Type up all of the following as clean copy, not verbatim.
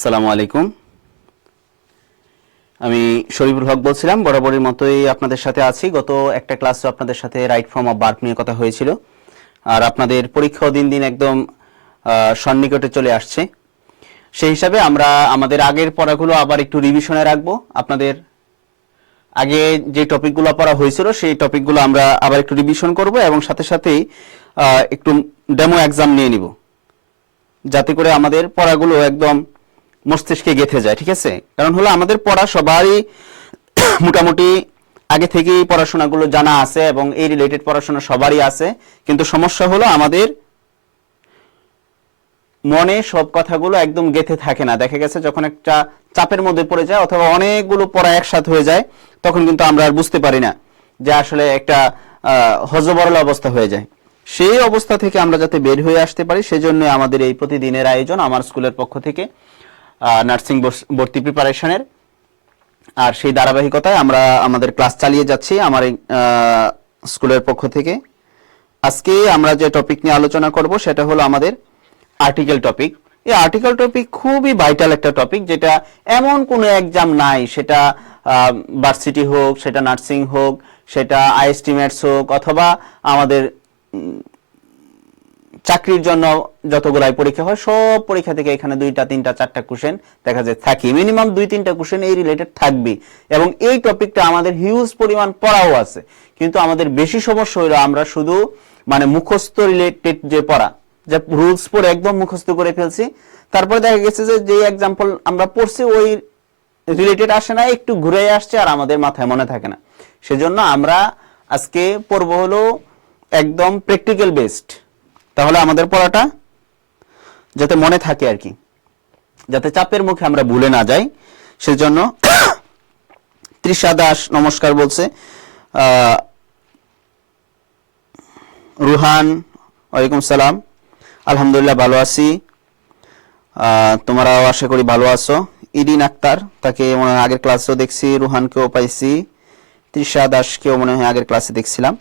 আসসালামু আলাইকুম। আমি শরীফুল হক বলছিলাম, বরাবরের মতোই আপনাদের সাথে আছি। গত একটা ক্লাসে আপনাদের সাথে রাইট ফর্ম অফ ভার্ব নিয়ে কথা হয়েছিল, আর আপনাদের পরীক্ষাও দিন দিন একদম সন্নিকটে চলে আসছে। সেই হিসাবে আমরা আমাদের আগের পড়াগুলো আবার একটু রিভিশনে রাখবো। আপনাদের আগে যে টপিকগুলো পড়া হয়েছিল সেই টপিকগুলো আমরা আবার একটু রিভিশন করব এবং সাথে সাথেই একটু ডেমো এক্সাম নিয়ে নিব, যাতে করে আমাদের পড়াগুলো একদম মস্তিষ্কে গেঁথে যায়। ঠিক আছে? কারণ হলো আমাদের পড়া সবারই মোটামুটি আগে থেকেই পড়াশোনাগুলো জানা আছে এবং এই রিলেটেড পড়াশোনা সবারই আছে, কিন্তু সমস্যা হলো আমাদের মনে সব কথাগুলো একদম গেঁথে থাকে না। দেখা গেছে যখন একটা চাপের মধ্যে পড়ে যায় অথবা অনেকগুলো পড়া একসাথে হয়ে যায়, তখন কিন্তু আমরা আর বুঝতে পারি না, যে আসলে একটা হজবরল অবস্থা হয়ে যায়। সেই অবস্থা থেকে আমরা যাতে বের হয়ে আসতে পারি, সেজন্য আমাদের এই প্রতিদিনের আয়োজন আমার স্কুলের পক্ষ থেকে, নার্সিং ভর্তি প্রিপারেশনের। আর সেই ধারাবাহিকতায় আমরা আমাদের ক্লাস চালিয়ে যাচ্ছি আমার স্কুলের পক্ষ থেকে। আজকে আমরা যে টপিক নিয়ে আলোচনা করব সেটা হলো আমাদের আর্টিকেল টপিক। এই আর্টিকেল টপিক খুবই ভাইটাল একটা টপিক, যেটা এমন কোনো এক্সাম নাই, সেটা ভার্সিটি হোক, সেটা নার্সিং হোক, সেটা আইএসটি ম্যাথস হোক, অথবা আমাদের চাকরির জন্য যতগুলাই পরীক্ষা হয় সব পরীক্ষা থেকে এখানে 2টা 3টা 4টা কোশ্চেন দেখা যায় থাকে, মিনিমাম 2-3টা কোশ্চেন এই রিলেটেড থাকবে। এবং এই টপিকটা আমাদের হিউজ পরিমাণ পড়াও আছে, কিন্তু আমাদের বেশি সমস্যা হলো আমরা শুধু মুখস্থ রিলেটেড যে পড়া, যে রুলস পড়ে একদম মুখস্থ করে ফেলছি, তারপরে দেখা গেছে যে এক্সাম্পল আমরা পড়ছি ওই রিলেটেড আসে না, একটু ঘুরে আসছে আর আমাদের মাথায় মনে থাকে না। সেজন্য আমরা আজকে পড়বো হলো একদম প্র্যাকটিক্যাল বেসড, তাহলে আমাদের পড়াটা যাতে মনে থাকে আর কি, যাতে চাপের মুখে আমরা ভুলে না যাই। সেজন্য তৃষা দাস নমস্কার বলছে, রুহান ওয়ালাইকুম সালাম, আলহামদুলিল্লাহ ভালো আছি, তোমরাও আশা করি ভালো আছো। ইরিন আক্তার, তাকে মনে হয় আগের ক্লাসেও দেখছি, রুহানকেও পাইছি, তৃষা দাসকেও মনে হয় আগের ক্লাসে দেখছিলাম।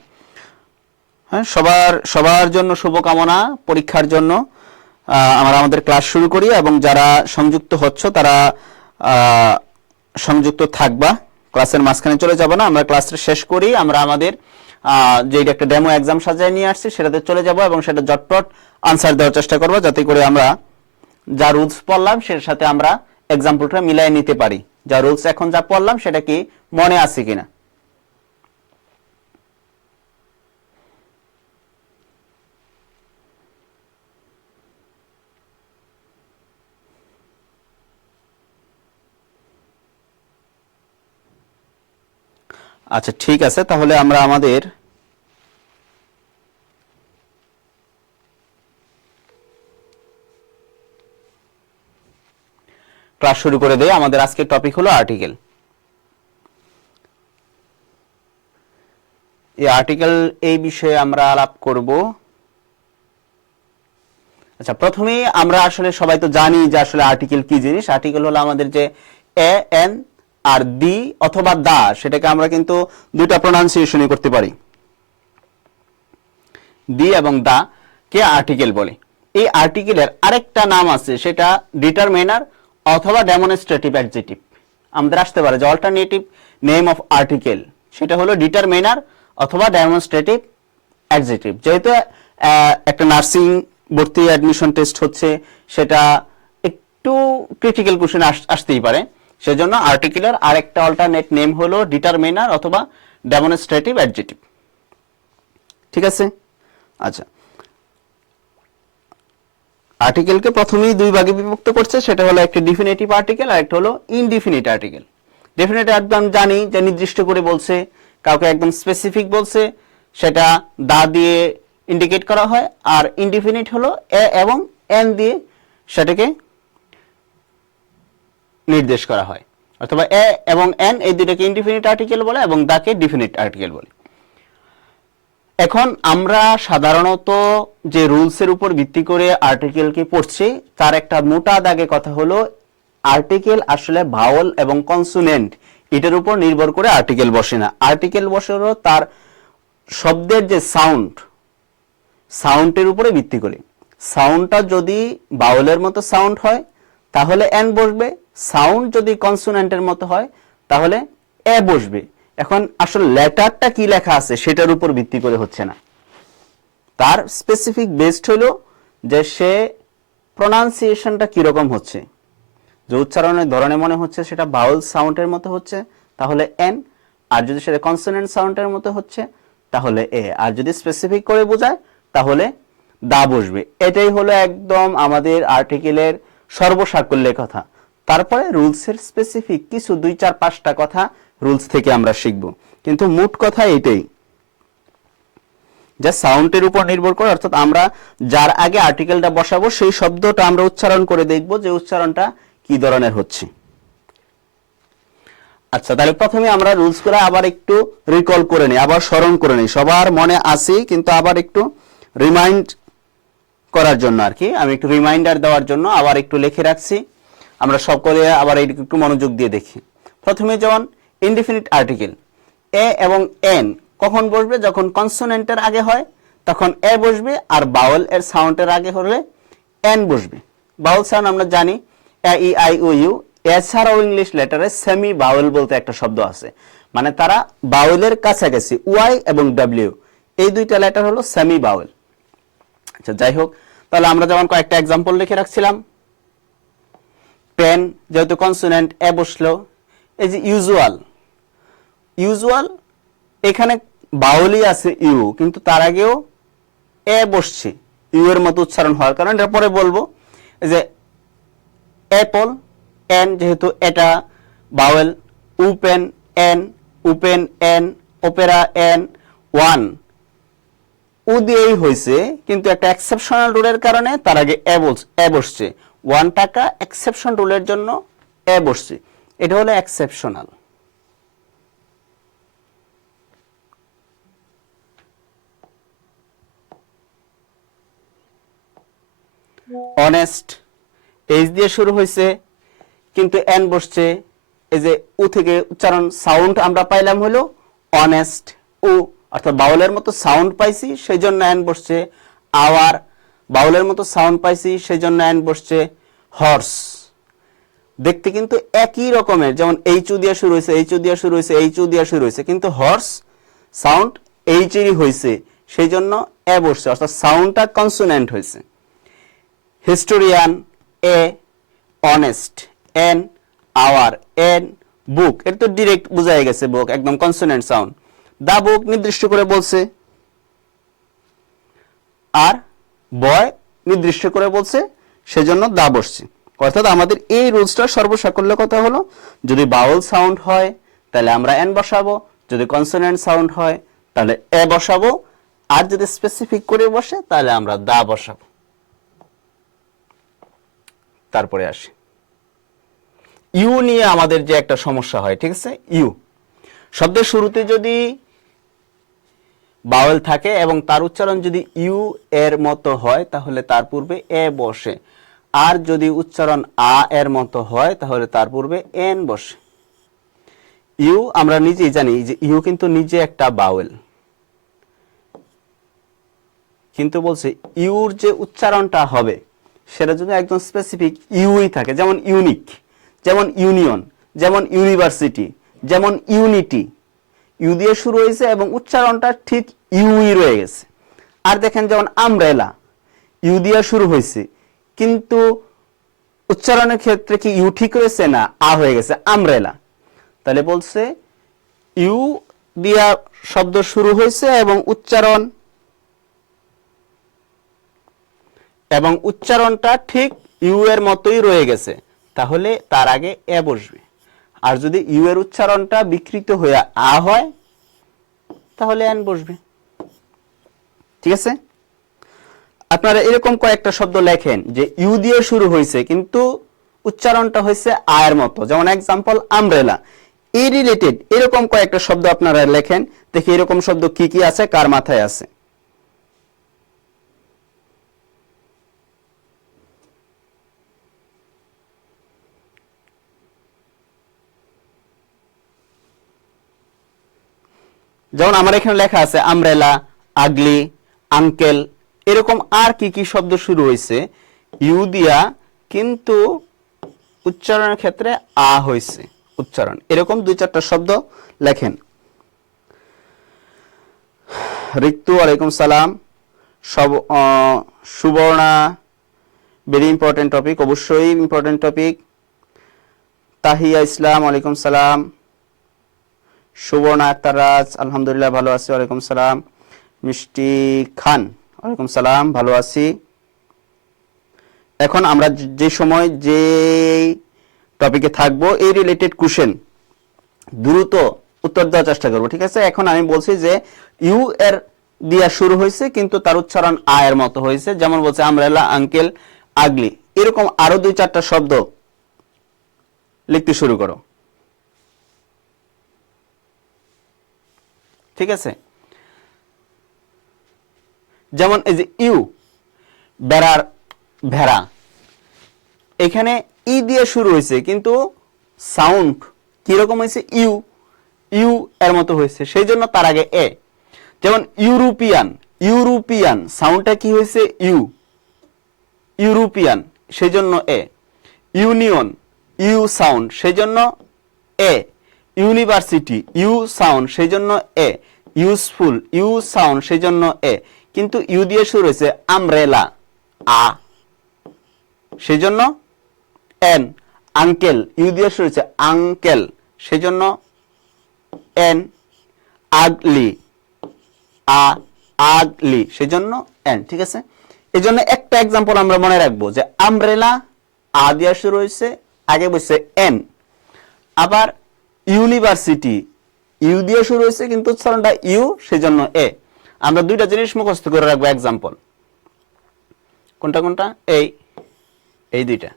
হ্যাঁ, সবার জন্য শুভকামনা পরীক্ষার জন্য। আমরা আমাদের ক্লাস শুরু করি এবং যারা সংযুক্ত হচ্ছ তারা সংযুক্ত থাকবা, ক্লাসের মাঝখানে চলে যাব না। আমরা ক্লাসটা শেষ করি, আমরা আমাদের যেটা একটা ডেমো এক্সাম সাজায় নিয়ে আসছি সেটাতে চলে যাব এবং সেটা জটপট আনসার দেওয়ার চেষ্টা করব, যাতে করে আমরা যা রুলস পড়লাম সেটার সাথে আমরা এক্সাম্পলটা মিলাই নিতে পারি। যা রুলস এখন যা পড়লাম সেটা কি মনে আছে কিনা। আচ্ছা ঠিক আছে, তাহলে আমরা আমাদের ক্লাস শুরু করে দেই। আমাদের আজকের টপিক হলো আর্টিকেল। এই আর্টিকেল এই বিষয়ে আমরা আলাপ করব। আচ্ছা, প্রথমেই আমরা আসলে সবাই তো জানি যে আসলে আর্টিকেল কি জিনিস। আর্টিকেল হলো আমাদের যে এ এন আর দি অথবা দা, সেটাকে আমরা কিন্তু দুইটা প্রোনাউন্সিয়েশনই করতে পারি। দি এবং দা কে আর্টিকেল বলে। এই আর্টিকেলের আরেকটা নাম আছে, সেটা ডিটারমিনার অথবা ডেমনস্ট্রেটিভ অ্যাডজেক্টিভ। আমাদের আসতে পারে যে অল্টারনেটিভ নেম অফ আর্টিকেল, সেটা হলো ডিটারমিনার অথবা ডেমনস্ট্রেটিভ অ্যাডজেক্টিভ। যেহেতু একটা নার্সিং ভর্তি অ্যাডমিশন টেস্ট হচ্ছে, সেটা একটু ক্রিটিক্যাল কোশ্চেন আসতেই পারে, সেজন্য আর্টিকেলের আরেকটা অল্টারনেট নেম হলো ডিটারমিনার অথবা ডেমনস্ট্রেটিভ অ্যাডজেক্টিভ। ঠিক আছে? আচ্ছা, আর্টিকেলকে প্রথমেই দুই ভাগে বিভক্ত করছে, সেটা হলো একটা ডিফিনিটিভ আর্টিকেল আর একটা হলো ইনডিফিনিট আর্টিকেল। ডেফিনিট একদম জানি যে নির্দিষ্ট করে বলছে, কাউকে একদম স্পেসিফিক বলছে, সেটা দা দিয়ে ইন্ডিকেট করা হয়। আর ইনডিফিনিট হলো এ এবং এন দিয়ে সেটাকে নির্দেশ করা হয়, অথবা এ এবং এন এই দুটাকে ইনডিফিনিট আর্টিকেল বলে এবং দাকে ডিফিনিট আর্টিকেল বলে। এখন আমরা সাধারণত যে রুলসের উপর ভিত্তি করে আর্টিকেলকে পড়ছি, তার একটা মোটা দাগে কথা হলো আর্টিকেল আসলে ভাওয়াল এবং কনসোনেন্ট এটার উপর নির্ভর করে আর্টিকেল বসে না। আর্টিকেল বসে হলো তার শব্দের যে সাউন্ডের উপরে ভিত্তি করে। সাউন্ডটা যদি ভাওয়ালের মতো সাউন্ড হয় তাহলে এন বসবে, সাউন্ড যদি কনসোনেন্টের মতো হয় তাহলে এ বসবে। এখন আসলে লেটারটা কি লেখা আছে সেটার উপর ভিত্তি করে হচ্ছে না, তার স্পেসিফিক বেসড হলো যে সে প্রনাউন্সিয়েশনটা কিরকম হচ্ছে, যে উচ্চারণের ধরনে মনে হচ্ছে সেটা ভাওয়েল সাউন্ডের মতো হচ্ছে তাহলে এন, আর যদি সেটা কনসোনেন্ট সাউন্ডের মতো হচ্ছে তাহলে এ, আর যদি স্পেসিফিক করে বোঝায় তাহলে দা বসবে। এটাই হলো একদম আমাদের আর্টিকেলের সর্বসাকল্যে কথা। তারপরে রুলসের স্পেসিফিক কিছু 2, 4, 5টা কথা রুলস থেকে আমরা শিখব, কিন্তু মোট কথা এটাই যা সাউন্ডের উপর নির্ভর করে, অর্থাৎ আমরা যার আগে আর্টিকেলটা বসাবো সেই শব্দটা আমরা উচ্চারণ করে দেখব যে উচ্চারণটা কি ধরনের হচ্ছে। আচ্ছা, তাহলে প্রথমে আমরা রুলস করে আবার একটু রিকল করে নিই, আবার স্মরণ করে নিই, সবার মনে আছে কিন্তু আবার একটু রিমাইন্ড করার জন্য আর কি, আমি একটু রিমাইন্ডার দেওয়ার জন্য আবার একটু লিখে রাখছি, আমরা সকলে আবার একটু মনোযোগ দিয়ে দেখি। প্রথমে যেমন ইনডিফিনিট আর্টিকেল এ এবং এন কখন বসবে, যখন কনসোনেন্টের আগে হয় তখন এ বসবে, আর বাউল এর সাউন্ডের আগে হলে এন বসবে। বাউল সাউন্ড আমরা জানি এ ই আই ও ইউ, এছাড়াও ইংলিশ লেটারে সেমি বাউল বলতে একটা শব্দ আছে, মানে তারা বাউলের কাছাকাছি, ওয়াই এবং ডব্লিউ এই দুইটা লেটার হলো সেমি বাউল। আচ্ছা, যাই হোক, তাহলে আমরা যেমন কয়েকটা এক্সাম্পল লিখে রাখছিলাম। পেন যেহেতু কনসোনেন্ট এ বসলো, এই যে ইউজুয়াল, ইউজুয়াল এখানে বাউলই আছে ইউ, কিন্তু তার আগেও এ বসছে ইউ এর মতো উচ্চারণ হওয়ার কারণে, এটা পরে বলবো। এই যে অ্যাপল এন, যেহেতু এটা vowel, open an, open an, opera an, one উ দিয়েই হয়েছে, কিন্তু একটা এক্সেপশনাল রুলের কারণে তার আগে এ বসছে, 1 টাকা এক্সেপশন রুলের জন্য এ বসছে, এটা হলো এক্সেপশনাল। অনেস্ট এইচ দিয়ে শুরু হয়েছে কিন্তু এন বসছে, এই যে উ থেকে উচ্চারণ সাউন্ড আমরা পাইলাম হলো অনেস্ট উ, অর্থাৎ বাউলের মতো সাউন্ড পাইছি সেই জন্য এন বসছে। আওয়ার বাউলের মতো সাউন্ড পাইছি সেই জন্য এন বসছে। হর্স দেখতে কিন্তু একই রকমের, যেমন এইচ উ দিয়ে শুরু হয়েছে, এইচ উ দিয়ে শুরু হয়েছে, এইচ উ দিয়ে শুরু হয়েছে, কিন্তু হর্স সাউন্ড এইচ এরই হয়েছে সেই জন্য এ বসছে, অর্থাৎ সাউন্ডটা কনসোনেন্ট হয়েছে। হিস্টোরিয়ান এ, অনেস্ট এন, আওয়ার এন, বুক এটা তো ডিরেক্ট বোঝাই গেছে, বুক একদম কনসোনেন্ট সাউন্ড। দা বুক নির্দিষ্ট করে বলছে, আর বয় নির্দিষ্ট করে বলছে সেজন্য দা বসছে। অর্থাৎ আমাদের এই রুলসটা সর্বসাকল্য কথা হলো, যদি বাউল সাউন্ড হয় তাহলে আমরা এন বসাবো, যদি কনসোনেন্ট সাউন্ড হয় তাহলে এ বসাবো, আর যদি স্পেসিফিক করে বসে তাহলে আমরা দা বসাবো। তারপরে আসি ইউ নিয়ে আমাদের যে একটা সমস্যা হয়, ঠিক আছে, ইউ শব্দের শুরুতে যদি বাউল থাকে এবং তার উচ্চারণ যদি ইউ এর মতো হয় তাহলে তার পূর্বে এ বসে, আর যদি উচ্চারণ আ এর মতো হয় তাহলে তার পূর্বে এন বসে। ইউ আমরা নিজেই জানি যে ইউ কিন্তু নিজে একটা বাউল, কিন্তু বলছে ইউর যে উচ্চারণটা হবে সেটা যদি একদম স্পেসিফিক ইউই থাকে, যেমন ইউনিক, যেমন ইউনিয়ন, যেমন ইউনিভার্সিটি, যেমন ইউনিটি, ইউ দিয়ে শুরু হয়েছে এবং উচ্চারণটা ঠিক ইউই রয়ে গেছে। আর দেখেন যেমন আমব্রেলা ইউ দিয়ে শুরু হয়েছে কিন্তু উচ্চারণের ক্ষেত্রে কি ইউ ঠিক রয়েছে না আ হয়ে গেছে আমব্রেলা, তাহলে বলছে ইউ দিয়া শব্দ শুরু হয়েছে এবং উচ্চারণটা ঠিক ইউ এর মতোই রয়ে গেছে, তাহলে তার আগে এ বসবে। আর যদি ইউ এর উচ্চারণটা বিকৃত হয়ে আ হয় তাহলে এন বসবে। ঠিক আছে, আপনারা এরকম কয়েকটা শব্দ লেখেন যে ইউ দিয়ে শুরু হয়েছে কিন্তু উচ্চারণটা হয়েছে আ এর মতো, যেমন এক্সাম্পল আমব্রেলা, এই রিলেটেড এরকম কয়েকটা শব্দ আপনারা লেখেন, দেখি এরকম শব্দ কি কি আছে, কার মাথায় আছে। যেমন আমার এখানে লেখা আছে আমব্রেলা, আগলি, আঙ্কেল, এরকম আর কি কি শব্দ শুরু হয়েছে ইউ দিয়া কিন্তু উচ্চারণের ক্ষেত্রে আ হয়েছে উচ্চারণ, এরকম 2-4টা শব্দ লেখেন। ঋতু ওয়ালাইকুম সালাম। সুবর্ণা ভেরি ইম্পর্টেন্ট টপিক, অবশ্যই ইম্পর্টেন্ট টপিক। তাহিয়া ইসলাম ওয়ালাইকুম সালাম। সুবর্ণা আক্তার রাজ আলহামদুলিল্লাহ ভালো আছি, ওয়ালাইকুম সালাম। মিষ্টি খান ওয়ালাইকুম সালাম, ভালো আছি। এখন আমরা যে সময় যে টপিকে থাকবো এই রিলেটেড কোশ্চেন দ্রুত উত্তর দেওয়ার চেষ্টা করবো, ঠিক আছে? এখন আমি বলছি যে ইউ এর দিয়া শুরু হয়েছে কিন্তু তার উচ্চারণ আ এর মতো হয়েছে, যেমন বলছে আমব্রেলা, আঙ্কেল, আগলি, এরকম আরো 2-4টা শব্দ লিখতে শুরু করো, ঠিক আছে? যেমন এই যে ইউ, বেড়ার ভেড়া, এখানে ই দিয়ে শুরু হয়েছে কিন্তু সাউন্ড কিরকম হয়েছে? ইউ, ইউ এর মতো হয়েছে, সেই জন্য তার আগে এ। যেমন ইউরোপিয়ান, ইউরোপিয়ান সাউন্ডটা কি হয়েছে? ইউ, ইউরোপিয়ান সেই জন্য এ। ইউনিয়ন, ইউ সাউন্ড সেই জন্য এ। ইউনিভার্সিটি, ইউ সাউন্ড সেই জন্য এ। ইউজফুল, ইউ সাউন্ড সেই জন্য এ, কিন্তু ইউ দিয়ে শুরু হয়েছে। আমব্রেলা, আ, সেই জন্য এন। আঙ্কেল, ইউ দিয়ে শুরু হয়েছে। আঙ্কেল সেই জন্য এন। আগলি, আ, আগলি সেই জন্য এন, ঠিক আছে? এই জন্য একটা এক্সাম্পল আমরা মনে রাখবো যে আমব্রেলা আ দিয়ে শুরু হয়েছে, আগে বসে এন। আবার ইউনিভার্সিটি, ইউ দিয়ে শুরু হয়েছে কিন্তু উচ্চারণটা ইউ সেই জন্য এ। আমরা 2টা জিনিস মুখস্থ করে রাখবো এক্সাম্পল। কোনটা কোনটা? এই এই 2টা।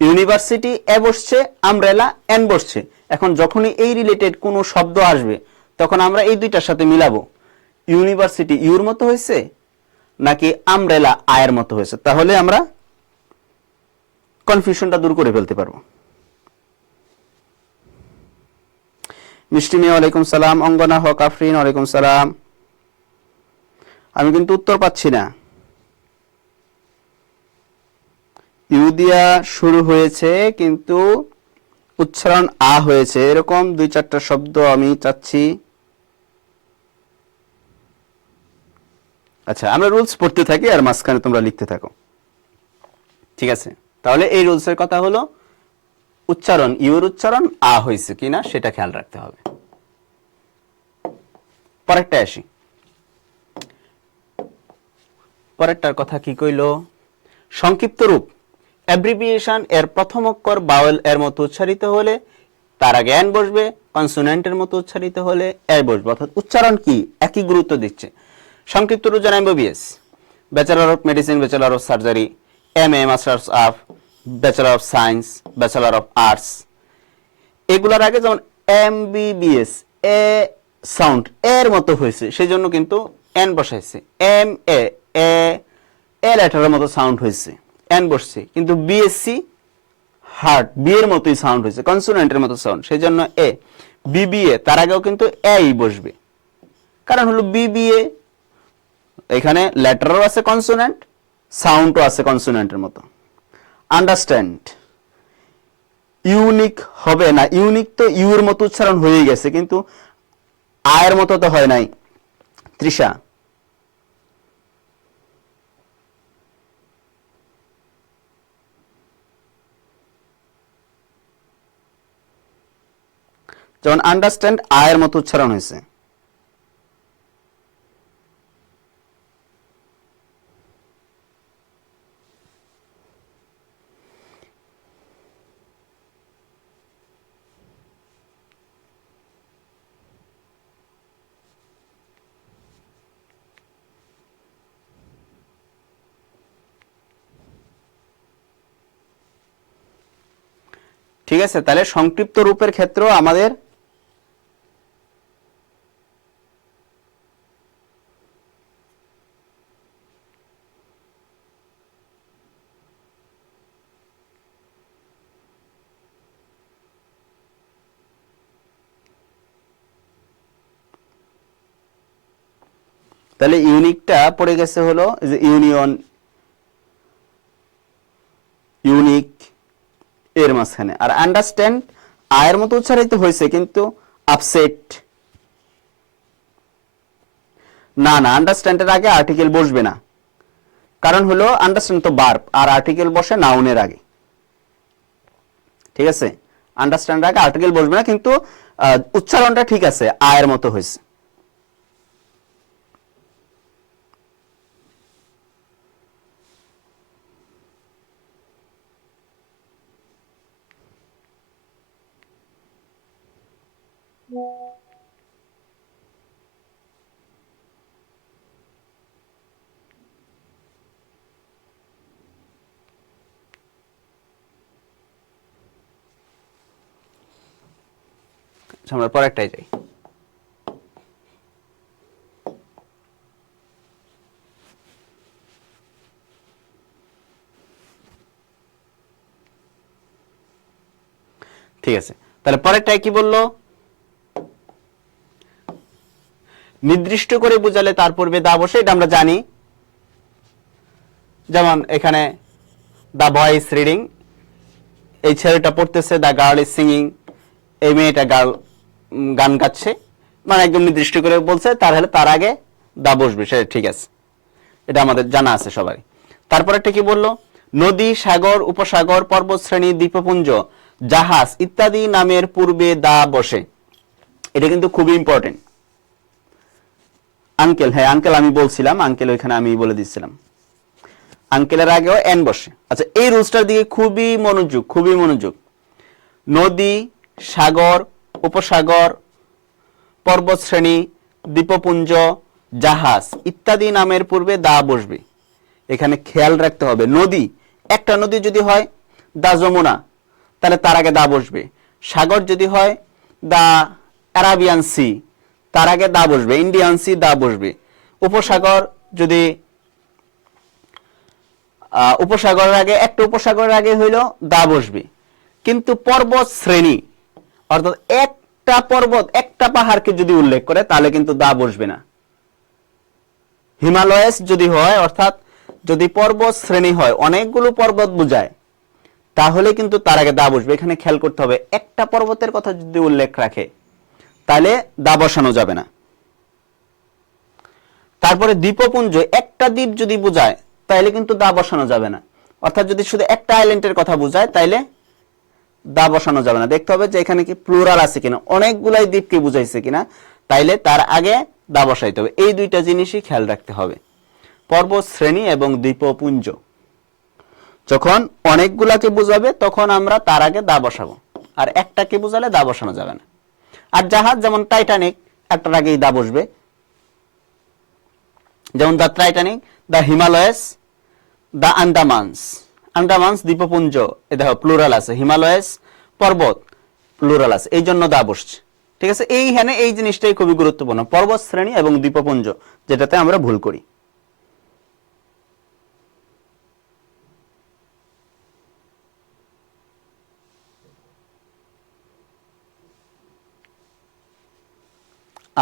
ইউনিভার্সিটি এ বসছে, আমব্রেলা এন বসছে। এখন যখনই এই রিলেটেড কোনো শব্দ আসবে তখন আমরা এই 2টার সাথে মিলাবো, ইউনিভার্সিটি ইউর মতো হয়েছে নাকি আমব্রেলা আয়ের মতো হয়েছে, তাহলে আমরা কনফিউশনটা দূর করে ফেলতে পারবো। মিষ্টি মিয়া ওয়ালাইকুম সালাম। অঙ্গনা হক আফরিন ওয়ালাইকুম সালাম। আমি কিন্তু উত্তর পাচ্ছি না। ইউ দিয়া শুরু হয়েছে কিন্তু উচ্চারণ আ হয়েছে, এরকম 2-4টা শব্দ আমি চাচ্ছি। আচ্ছা, আমরা রুলস পড়তে থাকি আর মাঝখানে তোমরা লিখতে থাকো, ঠিক আছে? তাহলে এই রুলসের কথা হলো উচ্চারণ, ইউর উচ্চারণ আ হয়েছে কিনা সেটা খেয়াল রাখতে হবে। পরেরটা আসি। পরেরটার কথা কি কইল? সংক্ষিপ্ত রূপ, অ্যাব্রিভিয়েশন এর প্রথম অক্ষর বাউল এর মতো উচ্চারিত হলে তার আগে এন বসবে, কনসোনেন্টের মতো উচ্চারিত হলে এ বসবে, অর্থাৎ উচ্চারণ কি একই গুরুত্ব দিচ্ছে। সংক্ষিপ্ত রূপ যেন MBBS, bachelor of medicine, bachelor of surgery, MA, masters of, bachelor of science, bachelor of arts. এগুলোর আগে যেমন এমবিবিএস, এ সাউন্ড এর মতো হয়েছে সেই জন্য কিন্তু এন বসাইছে। এম এ, এ লেটারের মতো সাউন্ড হয়েছে, এন বসছে, কিন্তু বিএসসি হার্ট বি এর মতোই সাউন্ড হয়েছে, কনসোনেন্টের মতো সাউন্ড সেই জন্য এ। বিবিএ তার আগেও কিন্তু এই বসবে, কারণ হলো বিবিএ এখানে লেটারও আছে কনসোনেন্ট, সাউন্ডও আছে কনসোনেন্টের মতো। আন্ডারস্ট্যান্ড, ইউনিক হবে না, ইউনিক তো ইউর মতো উচ্চারণ হয়ে গেছে কিন্তু আয়ের মতো তো হয় নাই। তৃষা, যেমন আন্ডারস্ট্যান্ড আয়ের মতো উচ্চারণ হয়েছে। ঠিক আছে, তাহলে সংক্ষিপ্ত রূপের ক্ষেত্রেও আমাদের তাহলে ইউনিকটা পড়ে গেছে হলো যে ইউনিয়ন, ইউনিক এর মাঝখানে। আর আন্ডারস্ট্যান্ড আয়ের মতো উচ্চারিত হয়েছে কিন্তু আপসেট না, না আন্ডারস্ট্যান্ডের আগে আর্টিকেল বসবে না, কারণ হলো আন্ডারস্ট্যান্ড তো ভার্ব আর আর্টিকেল বসে নাউনের আগে, ঠিক আছে? আন্ডারস্ট্যান্ডের আগে আর্টিকেল বসবে না, কিন্তু উচ্চারণটা ঠিক আছে, আয়ের মতো হয়েছে। আমরা পরেরটাই যাই। ঠিক আছে, তাহলে পরেরটাই কি বললো? নির্দিষ্ট করে বোঝালে তার পূর্বে দা বসে, এটা আমরা জানি। যেমন এখানে দা বয় ইজ রিডিং, এই ছেলেটা পড়তেছে, দা গার্ল ইজ সিঙ্গিং, এই মেয়েটা গান গাচ্ছে, মানে একদম নির্দিষ্ট করে বলছে, তার হলে তার আগে দা বসবে, সেটা ঠিক আছে, এটা আমাদের জানা আছে সবাই। তারপর একটা কি বললো? নদী, সাগর, উপসাগর, পর্বত শ্রেণী, দ্বীপপুঞ্জ, জাহাজ ইত্যাদি নামের পূর্বে দা বসে। এটা কিন্তু খুবই ইম্পর্টেন্ট। আঙ্কেল, হ্যাঁ আঙ্কেল আমি বলছিলাম, আঙ্কেল ওইখানে আমি বলে দিচ্ছিলাম, আঙ্কেলের আগেও এন বসে। আচ্ছা, এই রুলসটার দিকে খুবই মনোযোগ, খুবই মনোযোগ। নদী, সাগর, উপসাগর, পর্বত শ্রেণী, দ্বীপপুঞ্জ, জাহাজ ইত্যাদি নামের পূর্বে দা বসবে। এখানে খেয়াল রাখতে হবে, নদী, একটা নদী যদি হয় দা যমুনা, তাহলে তার আগে দা বসবে। সাগর যদি হয় দা অ্যারাবিয়ান সি, তার আগে দা বসবে, ইন্ডিয়ান সি, দা বসবে। উপসাগর যদি উপসাগরের আগে, একটা উপসাগরের আগে হইল দা বসবে। কিন্তু পর্বত শ্রেণী অর্থাৎ একটা পর্বত, একটা পাহাড়কে যদি উল্লেখ করে তাহলে কিন্তু দা বসবে না। হিমালয়াস যদি হয়, অর্থাৎ যদি পর্বত শ্রেণী হয়, অনেকগুলো পর্বত বোঝায়, তাহলে কিন্তু তার আগে দা বসবে। এখানে খেয়াল করতে হবে, একটা পর্বতের কথা যদি উল্লেখ রাখে তাহলে দা বসানো যাবে না। তারপরে দ্বীপপুঞ্জ, একটা দ্বীপ যদি বোঝায় তাহলে কিন্তু দা বসানো যাবে না। অর্থাৎ যদি শুধু একটা আইল্যান্ডের কথা বোঝায় তাহলে দা বসানো যাবে না। দেখতে হবে যে এখানে কি প্লুরাল আছে কিনা, অনেকগুলাই দ্বীপকে বুঝাইছে কিনা, তাইলে তার আগে দা বসাইতে হবে। এই দুইটা জিনিসই খেয়াল রাখতে হবে। পর্বত শ্রেণী এবং দ্বীপপুঞ্জ যখন অনেকগুলাকে বুঝাবে তখন আমরা তার আগে দা বসাবো, আর একটাকে বুঝালে দা বসানো যাবে না। আর জাহাজ, যেমন টাইটানিক, একটার আগেই দা বসবে। যেমন দা টাইটানিক, দা হিমালয়াস, দা আন্দামানস, আন্দামানস দ্বীপপুঞ্জ, এ দেখো প্লুরাল আছে, হিমালয়াস পর্বত প্লুরাল আছে, এই জন্য দা বসছে। ঠিক আছে, এইখানে এই জিনিসটাই খুবই গুরুত্বপূর্ণ, পর্বত শ্রেণী এবং দ্বীপপুঞ্জ, যেটাতে আমরা ভুল করি।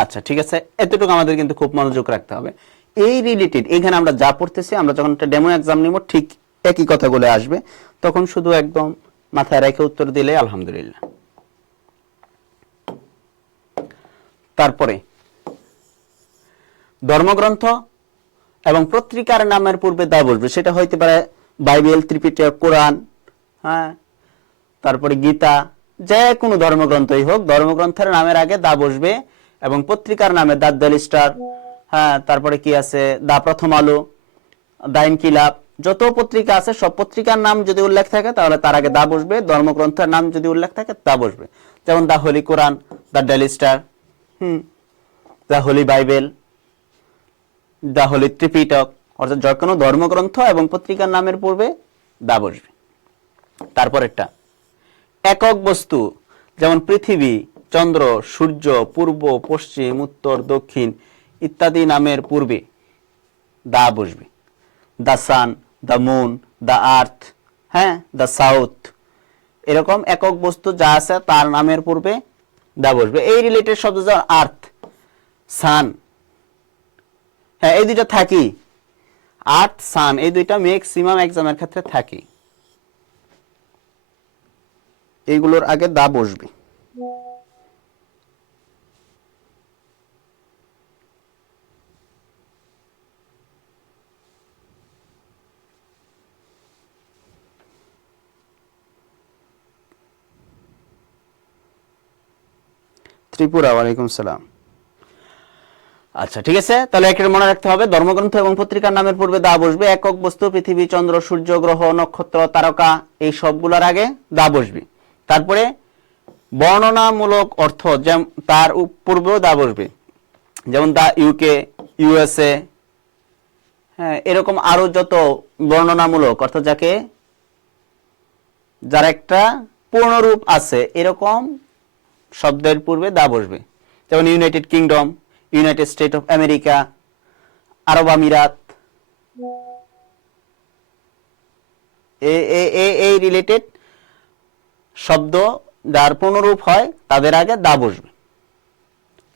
আচ্ছা ঠিক আছে, এতটুকু আমাদের কিন্তু খুব মনোযোগ রাখতে হবে। এই রিলেটেড এখানে আমরা যা পড়তেছি, আমরা যখন একটা ডেমো এক্সাম নিব ঠিক একই কথাগুলো আসবে, তখন শুধু একদম মাথায় রেখে উত্তর দিলে আলহামদুলিল্লাহ। তারপরে ধর্মগ্রন্থ এবং পত্রিকার নামের পূর্বে দা বসবে। সেটা হইতে পারে বাইবেল, ত্রিপিটক, কোরআন, হ্যাঁ, তারপরে গীতা, যে কোনো ধর্মগ্রন্থই হোক, ধর্মগ্রন্থের নামের আগে দা বসবে। এবং পত্রিকার নামে দা ডেইলি স্টার, হ্যাঁ, তারপরে কি আছে দা প্রথম আলো, দা ইনকিলাব, যত পত্রিকা আছে সব পত্রিকার নাম যদি উল্লেখ থাকে তাহলে তার আগে দা বসবে। ধর্মগ্রন্থের নাম যদি উল্লেখ থাকে দা বসবে। যেমন দা হোলি কোরআন, দা ডেইলি স্টার, দা হোলি বাইবেল, দা হোলি ত্রিপিটক, অর্থাৎ যে কোনো ধর্মগ্রন্থ এবং পত্রিকার নামের পূর্বে দা বসবে। তারপরেরটা একক বস্তু, যেমন পৃথিবী, চন্দ্র, সূর্য, পূর্ব, পশ্চিম, উত্তর, দক্ষিণ ইত্যাদি নামের পূর্বে দা বসবে। দা সান, দা মুন, দা আর্থ, হ্যাঁ, দা সাউথ, এরকম একক বস্তু যা আছে তার নামের পূর্বে দা বসবে। এই রিলেটেড শব্দ যেমন আর্থ, সান, হ্যাঁ, এই দুইটা থাকি, আর্থ, সান, এই দুইটা ম্যাক্সিমাম এক্সামের ক্ষেত্রে থাকি। এইগুলোর আগে দা বসবে। ত্রিপুরা, ওয়ালাইকুম সালাম। আচ্ছা, ঠিক আছে, তাহলে একটা মনে রাখতে হবে, ধর্মগ্রন্থ এবং পত্রিকার নামের পূর্বে দা বসবে। একক বস্তু পৃথিবী, চন্দ্র, সূর্য, গ্রহ, নক্ষত্র, তারকা, এই সবগুলোর আগে দা বসবে। তারপরে বর্ণনামূলক অর্থ, যেমন তার পূর্বেও দা বসবে, যেমন দা ইউকে, ইউএসএ, হ্যাঁ, এরকম আরো যত বর্ণনামূলক অর্থ যার একটা পূর্ণরূপ আছে, এরকম শব্দের পূর্বে দা বসবে। যেমন United Kingdom, United States of America, আরব আমিরাত, এই রিলেটেড শব্দ যার পূর্ণরূপ হয় তাদের আগে দা বসবে।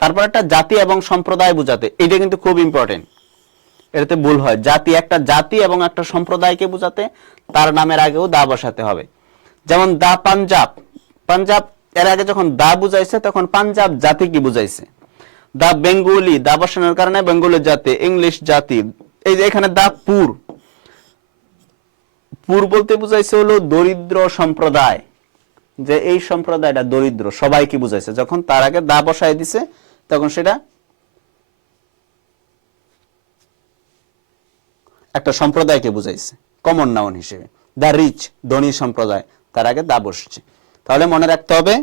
তারপর একটা জাতি এবং সম্প্রদায় বোঝাতে, এটা কিন্তু খুব ইম্পর্টেন্ট, এটাতে ভুল হয়। একটা জাতি এবং একটা সম্প্রদায়কে বোঝাতে তার নামের আগেও দা বসাতে হবে। যেমন দা পাঞ্জাব, পাঞ্জাব এর আগে যখন দা বুঝাইছে তখন পাঞ্জাব জাতি কি বুঝাইছে। দা বেঙ্গলি, দা বসানোর কারণে বেঙ্গলি জাতি, ইংলিশ জাতি। এই যে এখানে দা পুর, পুর বলতে বুঝাইছে হলো দরিদ্র সম্প্রদায়, যে এই সম্প্রদায়টা দরিদ্র, সবাইকে বুঝাইছে। যখন তার আগে দা বসাই দিছে তখন সেটা একটা সম্প্রদায়কে বুঝাইছে কমন নাউন হিসেবে। দা রিচ, ধনী সম্প্রদায়, তার আগে দা বসছে। তাহলে মনে রাখতে হবে,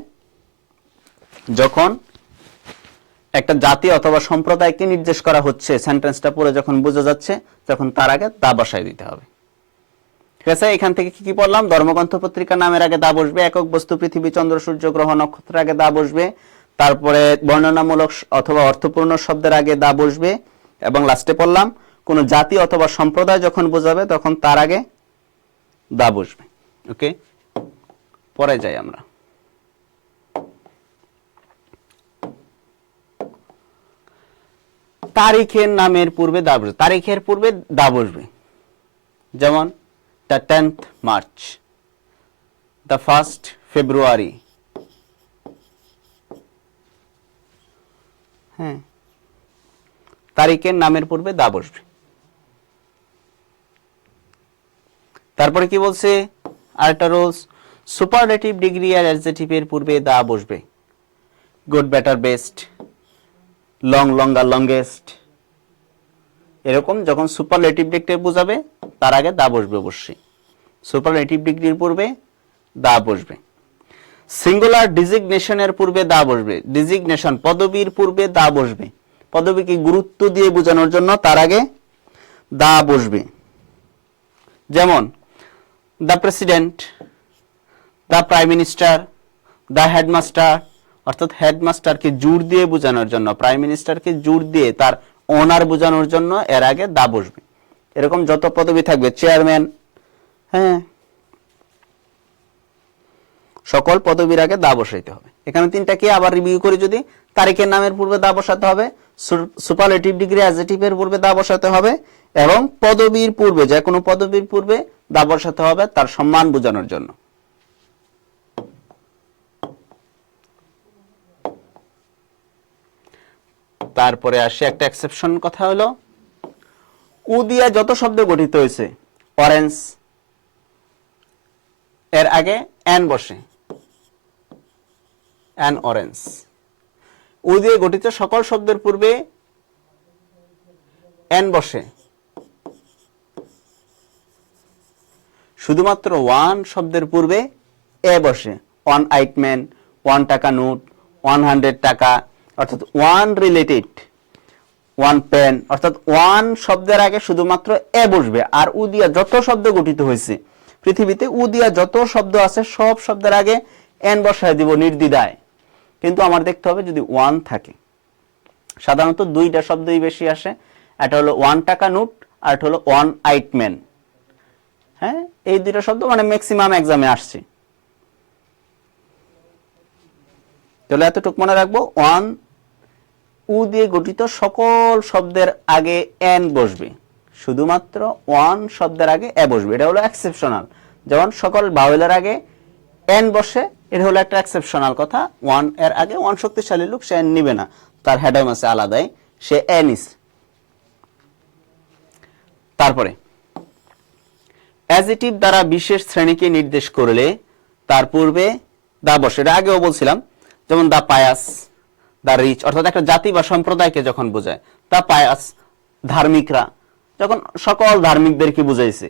যখন একটা জাতি অথবা সম্প্রদায়কে নির্দেশ করা হচ্ছে, সেন্টেন্সটা পড়ে যখন বোঝা যাচ্ছে, তখন তার আগে দা বসাই দিতে হবে। ঠিক আছে, এখান থেকে কি কি পড়লাম? ধর্মগ্রন্থ পত্রিকার নামের আগে দা বসবে, একক বস্তু পৃথিবী, চন্দ্র, সূর্য, গ্রহ, নক্ষত্রের আগে দা বসবে, তারপরে বর্ণনামূলক অথবা অর্থপূর্ণ শব্দের আগে দা বসবে, এবং লাস্টে পড়লাম কোন জাতি অথবা সম্প্রদায় যখন বোঝাবে তখন তার আগে দা বসবে। ওকে, পরে যাই আমরা। তারিখের নামের পূর্বে দা বসবে, তারিখের পূর্বে দা বসবে। যেমন the 10th March, the 1st ফেব্রুয়ারি, হ্যাঁ, তারিখের নামের পূর্বে দা বসবে। তারপরে কি বলছে আরেকটা রুলস, সুপারলেটিভ ডিগ্রি আর অ্যাডজেক্টিভের পূর্বে দা বসবে। গুড, বেটার, বেস্ট, লং, লঙ্গার, লংগেস্ট, এরকম যখন সুপারলেটিভ ডিগ্রি বোঝাবে তার আগে দা বসবে অবশ্যই। সুপারলেটিভ ডিগ্রির পূর্বে দা বসবে। সিঙ্গুলার ডিজিগনেশনের পূর্বে দা বসবে। ডিজিগনেশন, পদবীর পূর্বে দা বসবে। পদবীকে গুরুত্ব দিয়ে বোঝানোর জন্য তার আগে দা বসবে। যেমন the president, the prime minister, the headmaster, অর্থাৎ হেডমাস্টারকে জোর দিয়ে বোঝানোর জন্য, প্রাইম মিনিস্টারকে জোর দিয়ে তার ওনার বোঝানোর জন্য এর আগে দা বসবে। এরকম যত পদবি থাকবে, চেয়ারম্যান, হ্যাঁ, সকল পদবীর আগে দা বসাইতে হবে। এখানে তিনটা কি আবার রিভিউ করি, যদি তারিখের নামের পূর্বে দা বসাতে হবে, সুপারলেটিভ ডিগ্রি অ্যাডজেক্টিভের পূর্বে দা বসাতে হবে, এবং পদবীর পূর্বে, যে কোনো পদবীর পূর্বে দা বসাতে হবে তার সম্মান বোঝানোর জন্য। তারপরে আসে একটা এক্সেপশন, কথা হলো উ দিয়া যত শব্দ গঠিত হয়েছে, অরেঞ্জ এর আগে এন বসে, অ্যান অরেঞ্জ। উ দিয়ে গঠিত সকল শব্দের পূর্বে এন বসে, শুধুমাত্র ওয়ান শব্দের পূর্বে এ বসে। ওয়ান আইটম্যান, 1 টাকা নোট, 100 টাকা, অর্থাৎ ওয়ান রিলেটেড, ওয়ান পেন, অর্থাৎ ওয়ান শব্দের আগে শুধুমাত্র এ বসবে। আর উ দিয়া যত শব্দ গঠিত হয়েছে পৃথিবীতে, উ দিয়া যত শব্দ আছে সব শব্দের আগে এন বসায় দিব নির্দ্বিধায়। কিন্তু আমার দেখতে হবে যদি ওয়ান থাকে। সাধারণত দুইটা শব্দই বেশি আসে, এটা হলো 1 টাকা নোট আর এটা হলো 1 আইটম্যান। হ্যাঁ, এই দুইটা শব্দ মানে ম্যাক্সিমাম এক্সামে আসছে। তাহলে এতটুকু মনে রাখবো, ওয়ান উ দিয়ে গঠিত সকল শব্দের আগে এন বসবে, শুধুমাত্র ওয়ান শব্দের আগে এ বসবে। এটা হলো এক্সেপশনাল। যেমন সকল ভাওয়েলের আগে এন বসে, এটা হলো একটা এক্সেপশনাল কথা। ওয়ান এর আগে ওয়ান শক্তিশালী লোক, সে নিবে না, তার হেডম আছে আলাদাই, সে নিস। তারপরে অ্যাজিটিভ দ্বারা বিশেষ শ্রেণীকে নির্দেশ করলে তার পূর্বে দা বসে। এটা আগেও বলছিলাম, যেমন দা পায়াস, দা রিচ, অর্থাৎ একটা জাতি বা সম্প্রদায়কে যখন বোঝায়। দা পায়াস ধার্মিকরা, যখন সকল ধার্মিকদেরকে বুঝাইছে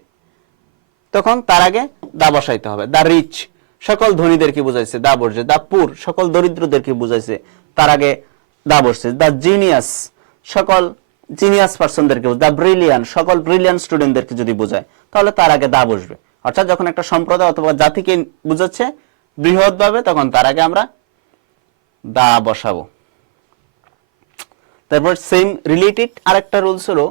তখন তার আগে দা বসাইতে হবে। দা রিচ সকল ধনীদেরকে বুঝাইছে, দা বসছে। দা পুর সকল দরিদ্রদেরকে বুঝাইছে, তার আগে দা বসছে। দা জিনিয়াস সকল জিনিয়াস পার্সনদেরকে, দা ব্রিলিয়ান্ট সকল ব্রিলিয়ান্ট স্টুডেন্টদেরকে যদি বোঝায় তাহলে তার আগে দা বসবে। অর্থাৎ যখন একটা সম্প্রদায় অথবা জাতিকে বুঝাচ্ছে বৃহৎ ভাবে, তখন তার আগে আমরা দা বসাবো। তারপর সেম রিলেটেড আরেকটা রুলস হলো,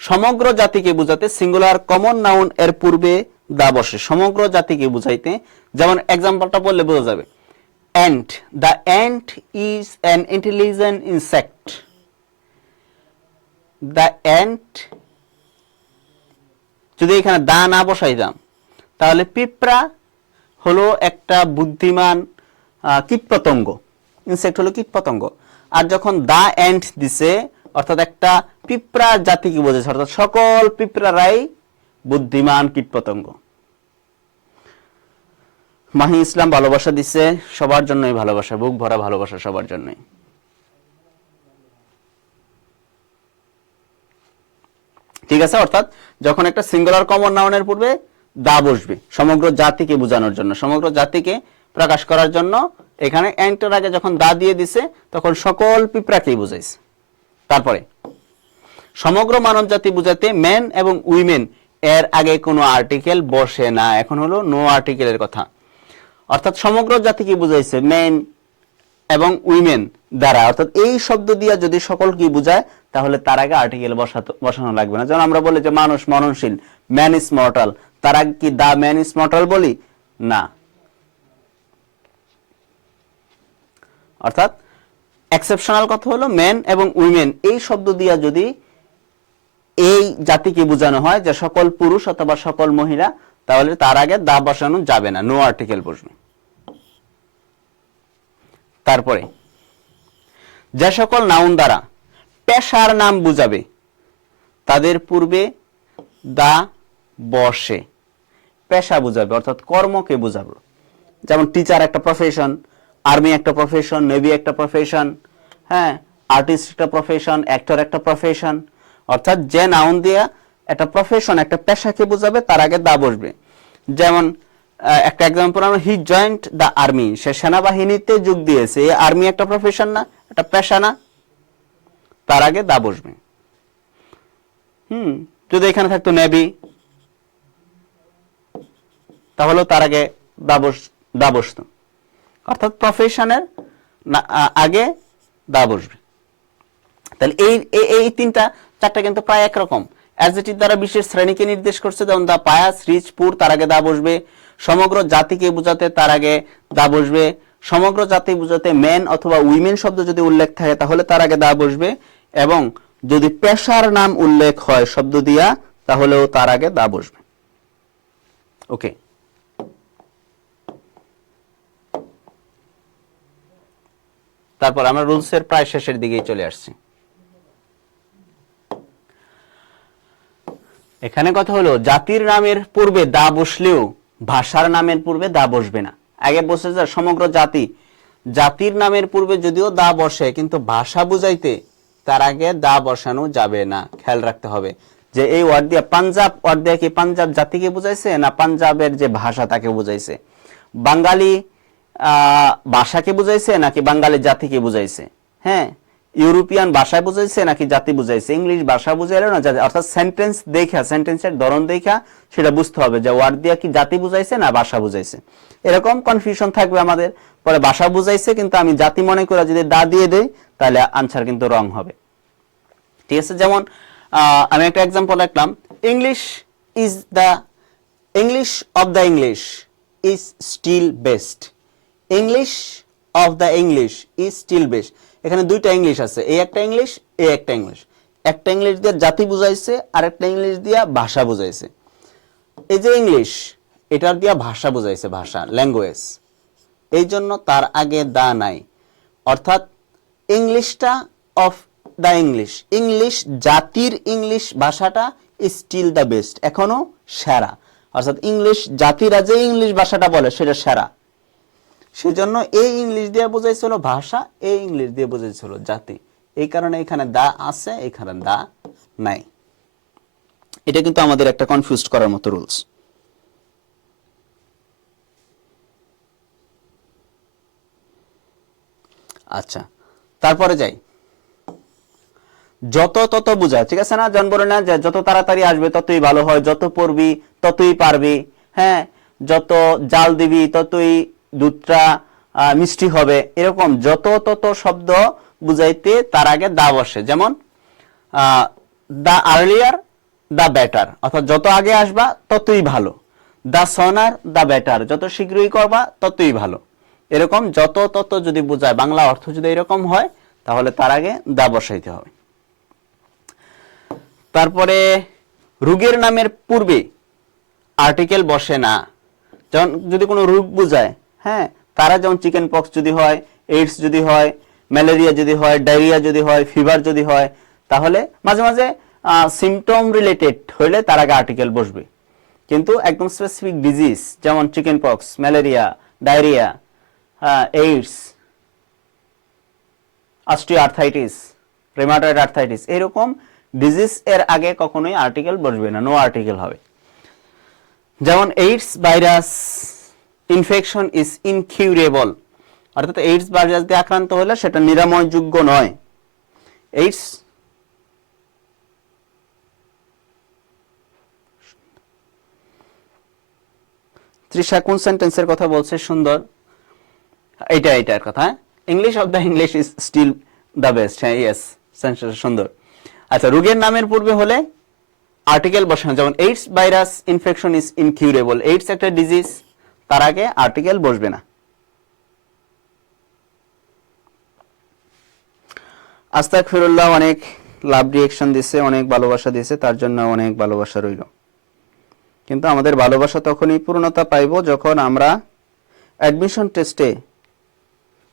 সমগ্র জাতিকে বুঝাতে সিঙ্গুলার কমন নাউন এর পূর্বে দা বসে। সমগ্র জাতিকে বুঝাইতে, যেমন এক্সাম্পলটা বললে বোঝা যাবে। Ant, the ant is an intelligent insect. The ant, যদি এখানে দা না বসাইতাম তাহলে পিঁপড়া হলো একটা বুদ্ধিমান কীটপতঙ্গ, ইনসেক্ট হলো কীটপতঙ্গ। আর যখন দা অ্যান্ট দিছে অর্থাৎ একটা পিঁপড়া জাতিকে বোঝাচ্ছে, অর্থাৎ সকল পিঁপড়ারাই বুদ্ধিমান কীটপতঙ্গ। মাহি ইসলাম ভালোবাসা দিচ্ছে, সবার জন্যই ভালোবাসা, বুক ভরা ভালোবাসা সবার জন্যই। ঠিক আছে, অর্থাৎ যখন একটা সিঙ্গুলার কমন নাউনের পূর্বে দা বসবে সমগ্র জাতিকে বোঝানোর জন্য, সমগ্র জাতিকে প্রকাশ করার জন্য, এখানে এন্টার আগে যখন দা দিয়ে দিছে তখন সকল পিঁপড়াকেই বুঝাইছে। তারপরে সমগ্র মানব জাতি বুঝাতে ম্যান এবং উইমেন এর আগে কোনো আর্টিকেল বসে না। এখন হলো নো আর্টিকেলের কথা, অর্থাৎ সমগ্র জাতিকে বুঝাইছে ম্যান এবং উইমেন দ্বারা, অর্থাৎ এই শব্দ দিয়ে যদি সকলকে বুঝায় তাহলে তার আগে আর্টিকেল বসানো লাগবে না। যেমন আমরা বলি যে মানুষ মরণশীল, ম্যান ইজ মর্টাল, তার আগে কি দা ম্যান ইজ মর্টাল বলি না। অর্থাৎ এক্সেপশনাল কথা হলো ম্যান এবং উইমেন এই শব্দ দিয়া যদি এই জাতিকে বোঝানো হয় যে সকল পুরুষ অথবা সকল মহিলা, তাহলে তার আগে দা বসানো যাবে না, নো আর্টিকেল বসবে। তারপরে যে সকল নাউন দ্বারা পেশার নাম বুঝাবে তাদের পূর্বে দা বসে। পেশা বুঝাবে অর্থাৎ কর্মকে বুঝাবে, যেমন টিচার একটা প্রফেশন, আর্মি একটা প্রফেশন, নেভি একটা প্রফেশন, হ্যাঁ, আর্টিস্ট একটা প্রফেশন, অ্যাক্টর একটা প্রফেশন। অর্থাৎ যে নাউন দিয়া একটা প্রফেশন একটা পেশাকে বুঝাবে তার আগে দা বসবে। যেমন একটা এক্সাম্পল আমরা, হি জয়েন্ট দ্য আর্মি, সে সেনাবাহিনীতে যোগ দিয়েছে। আর্মি একটা প্রফেশন না, একটা পেশা না, তার আগে দা বসবে। যদি এখানে থাকতো নেভি তাহলে তার আগে দা বসতো, অর্থাৎ প্রফেশনের আগে দা বসবে। তাহলে এই চারটা কিন্তু প্রায় একরকম। অ্যাডজেক্টিভ দ্বারা বিশেষ শ্রেণীকে নির্দেশ করছে, যেমন দা পায়াস, রিচ, পুর, তার আগে দা বসবে। সমগ্র জাতিকে বোঝাতে তার আগে দা বসবে। সমগ্র জাতি বোঝাতে ম্যান অথবা উইমেন শব্দ যদি উল্লেখ থাকে তাহলে তার আগে দা বসবে। এবং যদি পেশার নাম উল্লেখ হয় শব্দ দিয়া তাহলেও তার আগে দা বসবে। ওকে, তারপর আমরা রুলসের প্রায় শেষের দিকেই চলে আসছি। এখানে কথা হলো জাতির নামের পূর্বে দা বসলেও ভাষার নামের পূর্বে দা বসবে না। আগে বসে যা সমগ্র জাতি, জাতির নামের পূর্বে যদিও দা বসে কিন্তু ভাষা বুঝাইতে তার আগে দা বসানো যাবে না। খেয়াল রাখতে হবে যে এই ওয়ার্ড দিয়া পাঞ্জাব ওয়ার্ড দিয়া কি পাঞ্জাব জাতিকে বুঝাইছে না পাঞ্জাবের যে ভাষা তাকে বুঝাইছে, বাঙালি ভাষাকে বুঝাইছে নাকি বাঙালি জাতিকে বুঝাইছে, হ্যাঁ, ইউরোপিয়ান ভাষায় বুঝাইছে নাকি জাতি বুঝাইছে, ইংলিশ ভাষা বুঝাইলো না জাতি। অর্থাৎ সেন্টেন্স দেখা, সেন্টেন্সের ধরন দেখা সেটা বুঝতে হবে যে ওয়ার্ড দিয়া কি জাতি বুঝাইছে না ভাষা বুঝাইছে। এরকম কনফিউশন থাকবে আমাদের, পরে ভাষা বুঝাইছে কিন্তু আমি জাতি মনে করে যদি দা দিয়ে দেই তাহলে আনসার কিন্তু রং হবে। ঠিক আছে, যেমন আমি একটা এক্সাম্পল রাখলাম, English is the English of the English is still best. English of the English is still best. এখানে দুইটা ইংলিশ আছে, এই একটা ইংলিশ, এই একটা ইংলিশ। একটা ইংলিশ দিয়ে জাতি বুঝাইছে আর একটা ইংলিশ দিয়া ভাষা বুঝাইছে। এই যে ইংলিশ এটার দিয়া ভাষা বুঝাইছে, ভাষা, ল্যাঙ্গুয়েজ। এই জন্য তার আগে দা নাই। অর্থাৎ ইংলিশটা অফ দ্য ইংলিশ, ইংলিশ জাতির ইংলিশ ভাষাটা স্টিল দ্য বেস্ট, এখনো সেরা। অর্থাৎ ইংলিশ জাতিরা যে ইংলিশ ভাষাটা বলে সেটা সেরা। সেজন্য এই ইংলিশ দিয়ে বোঝাইছিল ভাষা, এই ইংলিশ দিয়ে বোঝাইছিল জাতি। এই কারণে এখানে দা আছে, এখানে দা নাই। এটা কিন্তু আমাদের একটা কনফিউজ করার মতো রুলস। আচ্ছা, তারপরে যাই। যত তত বুঝায়, ঠিক আছে না? জন বলে না যে যত তাড়াতাড়ি আসবে ততই ভালো হয়, যত পড়বি ততই পারবি, হ্যাঁ, যত জাল দিবি ততই দুধটা মিষ্টি হবে। এরকম যত তত শব্দ বুঝাইতে তার আগে দা বসে। যেমন দা আর্লিয়ার দা বেটার, অর্থাৎ যত আগে আসবা ততই ভালো। দা সনার দা বেটার, যত শীঘ্রই করবা ততই ভালো। এরকম যত তত যদি বোঝায়, বাংলা অর্থ যদি এরকম হয়, তাহলে তার আগে দা বসাইতে হবে। তারপরে রোগের নামের পূর্বে আর্টিকেল বসে না। যেমন যদি কোনো রোগ বোঝায়, হ্যাঁ, তারা যেমন চিকেন পক্স যদি হয়, এইডস যদি হয়, ম্যালেরিয়া যদি হয়, ডায়রিয়া যদি হয়, ফিভার যদি হয়, তাহলে মাঝে মাঝে সিমটম রিলেটেড হইলে তার আগে আর্টিকেল বসবে। কিন্তু একদম স্পেসিফিক ডিজিজ যেমন chicken pox, malaria, diarrhoea, AIDS, osteoarthritis, rheumatoid arthritis, এরকম ডিজিজ এর আগে কখনোই আর্টিকেল বসবে না, নো আর্টিকেল হবে। যেমন AIDS virus infection is incurable, অর্থাৎ এইডস ভাইরাস দিয়ে আক্রান্ত হলে সেটা নিরাময়যোগ্য নয়। এইডস তৃষা কোন সেন্টেন্সের কথা বলছে? সুন্দর, এটার কথা। English of the English is still the best. হ্যাঁ, ইয়েস, সেন্টেন্স সুন্দর। আচ্ছা, রোগের নামের পূর্বে হলে আর্টিকেল বসানো। যেমন AIDS virus infection is incurable, AIDS একটা ডিজিজ, তার আগে আর্টিকেল বসবে না। আস্তাগফিরুল্লাহ অনেক লাভ রিঅ্যাকশন দিছে, অনেক ভালোবাসা দিছে, তার জন্য অনেক ভালোবাসা রইল। কিন্তু আমাদের ভালোবাসা তখনই পূর্ণতা পাইব যখন আমরা অ্যাডমিশন টেস্টে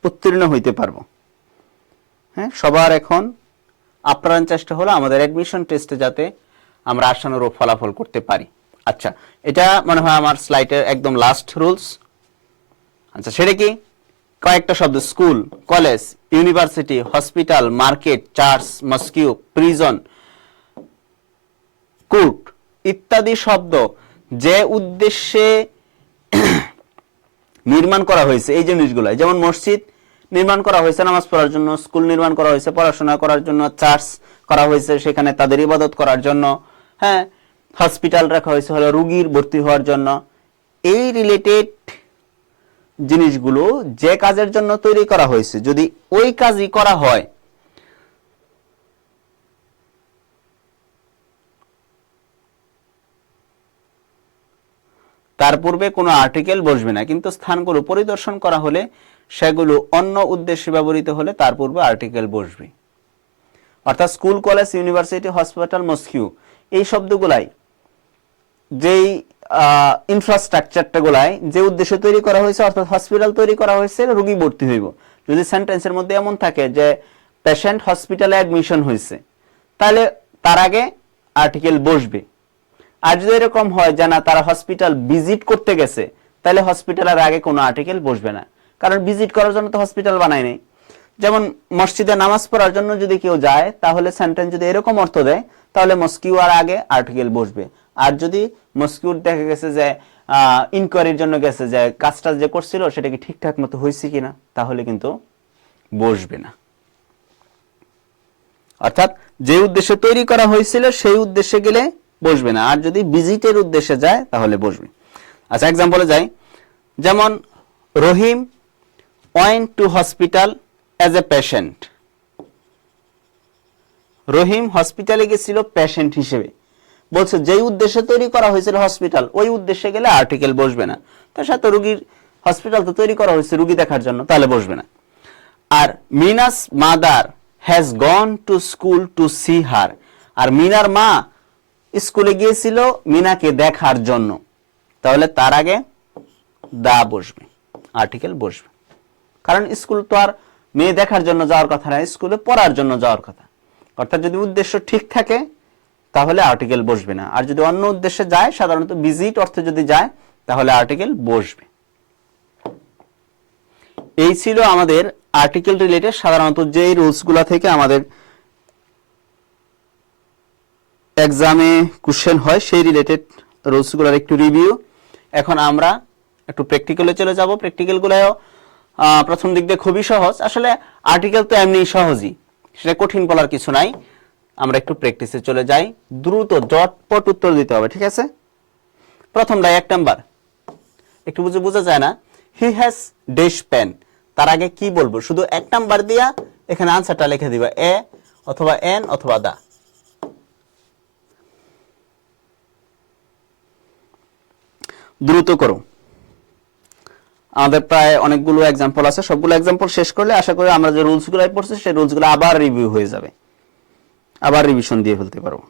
উত্তীর্ণ হইতে পারবো। হ্যাঁ, সবার এখন আপ্রাণ চেষ্টা হলো আমাদের অ্যাডমিশন টেস্টে যাতে আমরা আশানুরূপ ফলাফল করতে পারি। আচ্ছা, এটা মনে হয় আমার স্লাইডের একদম লাস্ট রুলস। আচ্ছা, সেটা কি? কয়েকটা শব্দ, school, college, university, hospital, market, church, mosque, prison, court ইত্যাদি শব্দ যে উদ্দেশ্যে নির্মাণ করা হয়েছে, এই জিনিসগুলো, যেমন মসজিদ নির্মাণ করা হয়েছে নামাজ পড়ার জন্য, স্কুল নির্মাণ করা হয়েছে পড়াশোনা করার জন্য, চার্চ করা হয়েছে সেখানে তাদের ইবাদত করার জন্য, হ্যাঁ, হসপিটাল রাখা হয়েছে হলো রোগীর ভর্তি হওয়ার জন্য। এই রিলেটেড জিনিসগুলো যে কাজের জন্য তৈরি করা হয়েছে, যদি ওই কাজই করা হয়, তার পূর্বে কোনো আর্টিকেল বসবে না। কিন্তু স্থানগুলো পরিদর্শন করা হলে, সেগুলো অন্য উদ্দেশ্যে ব্যবহৃত হলে তার পূর্বে আর্টিকেল বসবে। অর্থাৎ school, college, university, hospital, mosque এই শব্দগুলাই, যেই ইনফ্রাস্ট্রাকচারটা গুলাই যে উদ্দেশ্যে তৈরি করা হয়েছে, অর্থাৎ হসপিটাল তৈরি করা হয়েছে রোগী ভর্তি হইব, যদি সেন্টেন্সের মধ্যে এমন থাকে যে পেশেন্ট হসপিটালে অ্যাডমিশন হয়েছে, তাহলে তার আগে আর্টিকেল বসবে। আর যদি এরকম হয় যে না, তারা হসপিটাল ভিজিট করতে গেছে, তাহলে হসপিটালের আগে কোনো আর্টিকেল বসবে না, কারণ ভিজিট করার জন্য তো হসপিটাল বানায় নাই। যেমন মসজিদে নামাজ পড়ার জন্য যদি কেউ যায়, তাহলে সেন্টেন্স যদি এরকম অর্থ দেয়, তাহলে মস্কিউ আর আগে আর্টিকেল বসবে। আর যদি মস্কিউর দেখা গেছে যে ইনকোয়ারির জন্য গেছে, যে কাজটা যে করছিল সেটা কি ঠিকঠাক মতো হয়েছে কিনা, তাহলে কিন্তু বসবে না। অর্থাৎ যে উদ্দেশ্যে তৈরি করা হয়েছিল সেই উদ্দেশ্যে গেলে বসবে না, আর যদি ভিজিটের উদ্দেশ্যে যায় তাহলে বসবে। আচ্ছা, এক্সাম্পলে যাই। যেমন Rahim went to hospital as a patient, Rahim হসপিটালে গেছিল পেশেন্ট হিসেবে। বলছে যেই উদ্দেশ্যে তৈরি করা হয়েছিল হসপিটাল, ওই উদ্দেশ্যে গেলে আর্টিকেল বসবে না। তার সাথে রোগীর হসপিটাল তো তৈরি করা হয়েছে রোগী দেখার জন্য, তাহলে বসবে না। আর Mina's mother has gone to school to see her, আর মিনার মা স্কুলে গিয়েছিল মিনাকে দেখার জন্য, তাহলে তার আগে দা বসবে, আর্টিকেল বসবে। কারণ স্কুল তো আর মেয়ে দেখার জন্য যাওয়ার কথা না, স্কুলে পড়ার জন্য যাওয়ার কথা। অর্থাৎ যদি উদ্দেশ্য ঠিক থাকে তাহলে আর্টিকেল বসবে না, আর যদি অন্য উদ্দেশ্যে যায়, সাধারণত ভিজিট অর্থে যদি যায়, তাহলে আর্টিকেল বসবে। এই ছিল আমাদের আর্টিকেল রিলেটেড সাধারণত যেই রুলসগুলো থেকে আমাদের এক্সামে কোশ্চেন হয় সেই রিলেটেড রুলসগুলোর একটু রিভিউ। এখন আমরা একটু প্র্যাকটিক্যালে চলে যাব। প্র্যাকটিক্যালগুলোও প্রথম দিক দিয়ে খুবই সহজ। আসলে আর্টিকেল তো এমনি সহজই, সেটা কঠিন বলার কিছু নাই। আমরা একটু প্র্যাকটিসে চলে যাই, দ্রুত ঝটপট উত্তর দিতে হবে, ঠিক আছে? প্রথমটা 1 নাম্বার, একটু বোঝা যায় না, হি হ্যাজ ড্যাশ পেন, তার আগে কি বলবো? শুধু 1 নাম্বার দিয়া এখানে আনসারটা লিখে দিবা, এ অথবা এন অথবা দা। দ্রুত করো, আমাদের প্রায় অনেকগুলো এক্সাম্পল আছে, সবগুলো এক্সাম্পল শেষ করলে আশা করি আমরা যে রুলসগুলো পড়ছি সেই রুলসগুলো আবার রিভিউ হয়ে যাবে, আবার রিভিশন দিয়ে ফেলতে পারবো।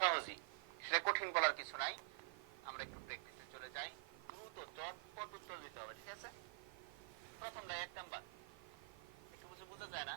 সহজই, সেটা কঠিন বলার কিছু নাই। আমরা একটু প্র্যাকটিসে চলে যাই, দ্রুত ঝটপট উত্তর দিতে হবে, ঠিক আছে? প্রথমটা 1 নাম্বার, একটু বোঝা যায় না?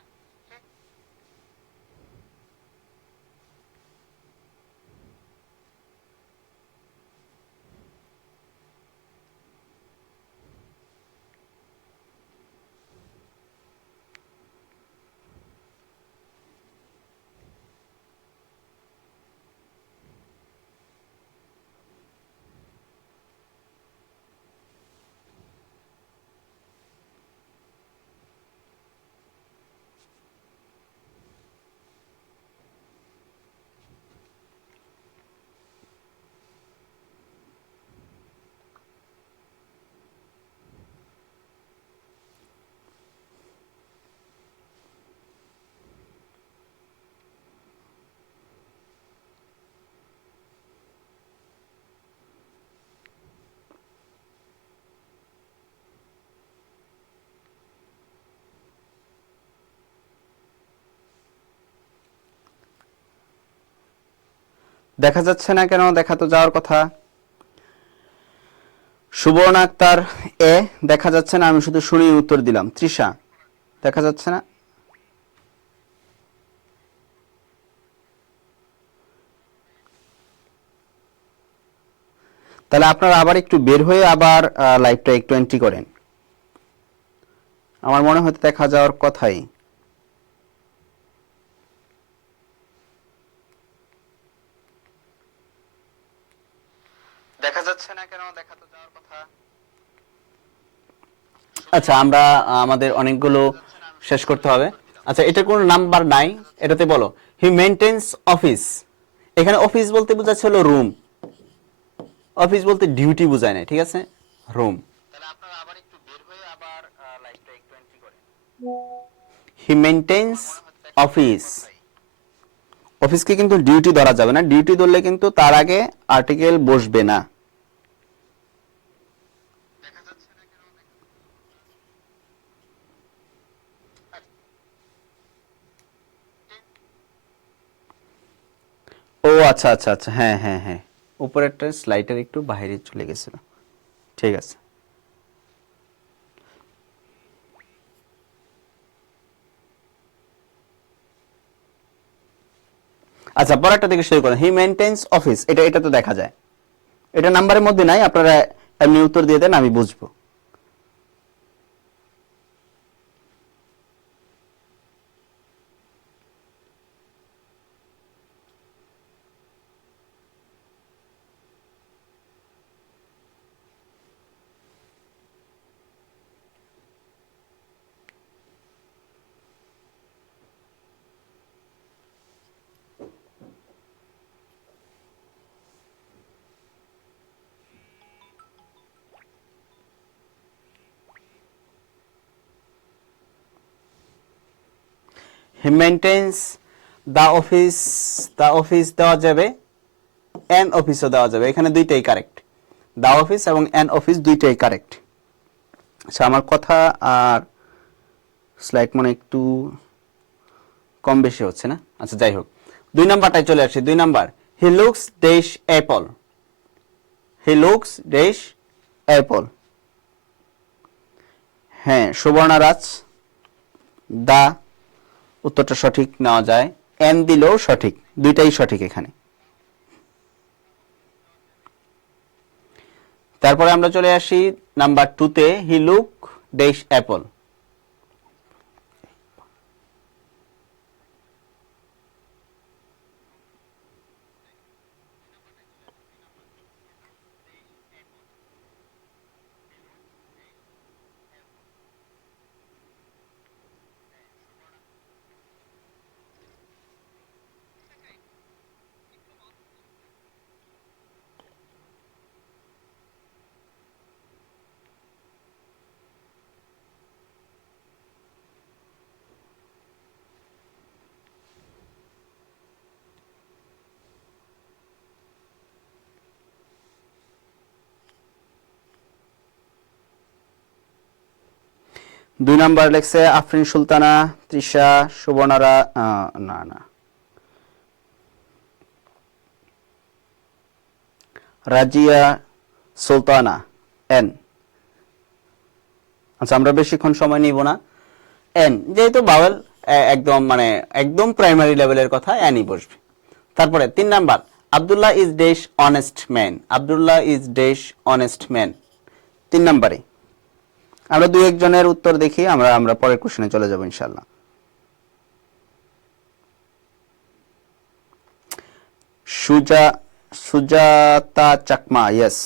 দেখা যাচ্ছে না কেন? দেখা তো যাওয়ার কথা। সুবর্ণ আক্তার এ, দেখা যাচ্ছে না, আমি শুধু শুনি উত্তর দিলাম। তৃষা, দেখা যাচ্ছে না? তাহলে আপনারা আবার একটু বের হয়ে আবার লাইভটা একটু এন্ট্রি করেন, আমার মনে হতে দেখা যাওয়ার কথাই। দেখা যাচ্ছে না কেন? দেখা তো যাওয়ার কথা। আচ্ছা, আমরা আমাদের অনেকগুলো শেষ করতে হবে। আচ্ছা, এটা কোনো নাম্বার নাই, এটাতে বলো হি মেইনটেইনস অফিস। এখানে অফিস বলতে বোঝাচ্ছে হলো রুম, অফিস বলতে ডিউটি বোঝায় না, ঠিক আছে? রুম। তাহলে আপনারা আবার একটু বের হয়ে আবার লাইভটা একটু এন্ট্রি করেন। হি মেইনটেইনস অফিস, অফিসকে কিন্তু ডিউটি ধরা যাবে না, ডিউটি ধরলে কিন্তু তার আগে আর্টিকেল বসবে না। ও আচ্ছা আচ্ছা আচ্ছা, হ্যাঁ হ্যাঁ হ্যাঁ, উপরেরটা স্লাইডার একটু বাইরে চলে গেছিল, ঠিক আছে। আচ্ছা, পরেরটা থেকে শুরু করেন। হি মেইনটেইনস অফিস, এটা এটা তো দেখা যায়, এটা নাম্বারের মধ্যে নাই, আপনারা এমনি উত্তর দিয়ে দেন, আমি বুঝবো। হি মেইনটেইনস দ্য অফিস, দ্য অফিস দেওয়া যাবে, অ্যান অফিসও দেওয়া যাবে, এখানে দুইটাই কারেক্ট। দ্য অফিস এবং অ্যান অফিস দুইটাই কারেক্ট। আচ্ছা, আমার কথা আর স্লাইড মনে একটু কম বেশি হচ্ছে না? আচ্ছা, যাই হোক, 2 নাম্বারটায় চলে আসি। 2 number, he looks dash Apple, he looks dash Apple. হ্যাঁ, সুবর্ণরাজ, দা উত্তরটা সঠিক নেওয়া যায়, এন দিলেও সঠিক, দুইটাই সঠিক এখানে। তারপরে আমরা চলে আসি নাম্বার 2 তে, হি লুক ড্যাশ অ্যাপল। দুই নাম্বার লেখছে আফরিন সুলতানা, তৃষা, সুবর্ণারা, না না, রাজিয়া সুলতানা, এন। আচ্ছা, আমরা বেশিক্ষণ সময় নিব না, এন যেহেতু বাওয়েল, একদম মানে একদম প্রাইমারি লেভেলের কথা, এনই বসবে। তারপরে 3 number, Abdullah is dash honest man, Abdullah is dash honest man. 3 নাম্বারে আমরা 2-1 জনের উত্তর দেখি, আমরা পরের কোশ্চেনে চলে যাব ইনশাআল্লাহ। সুজাতা চাকমা, ইয়েস।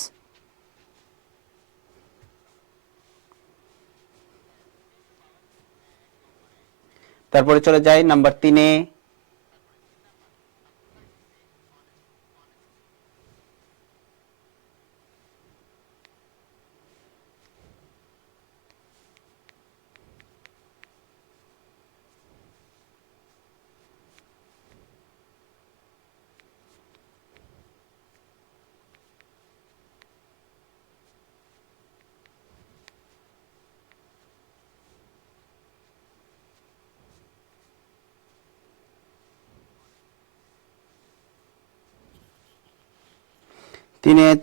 তারপরে চলে যাই নাম্বার 3-এ,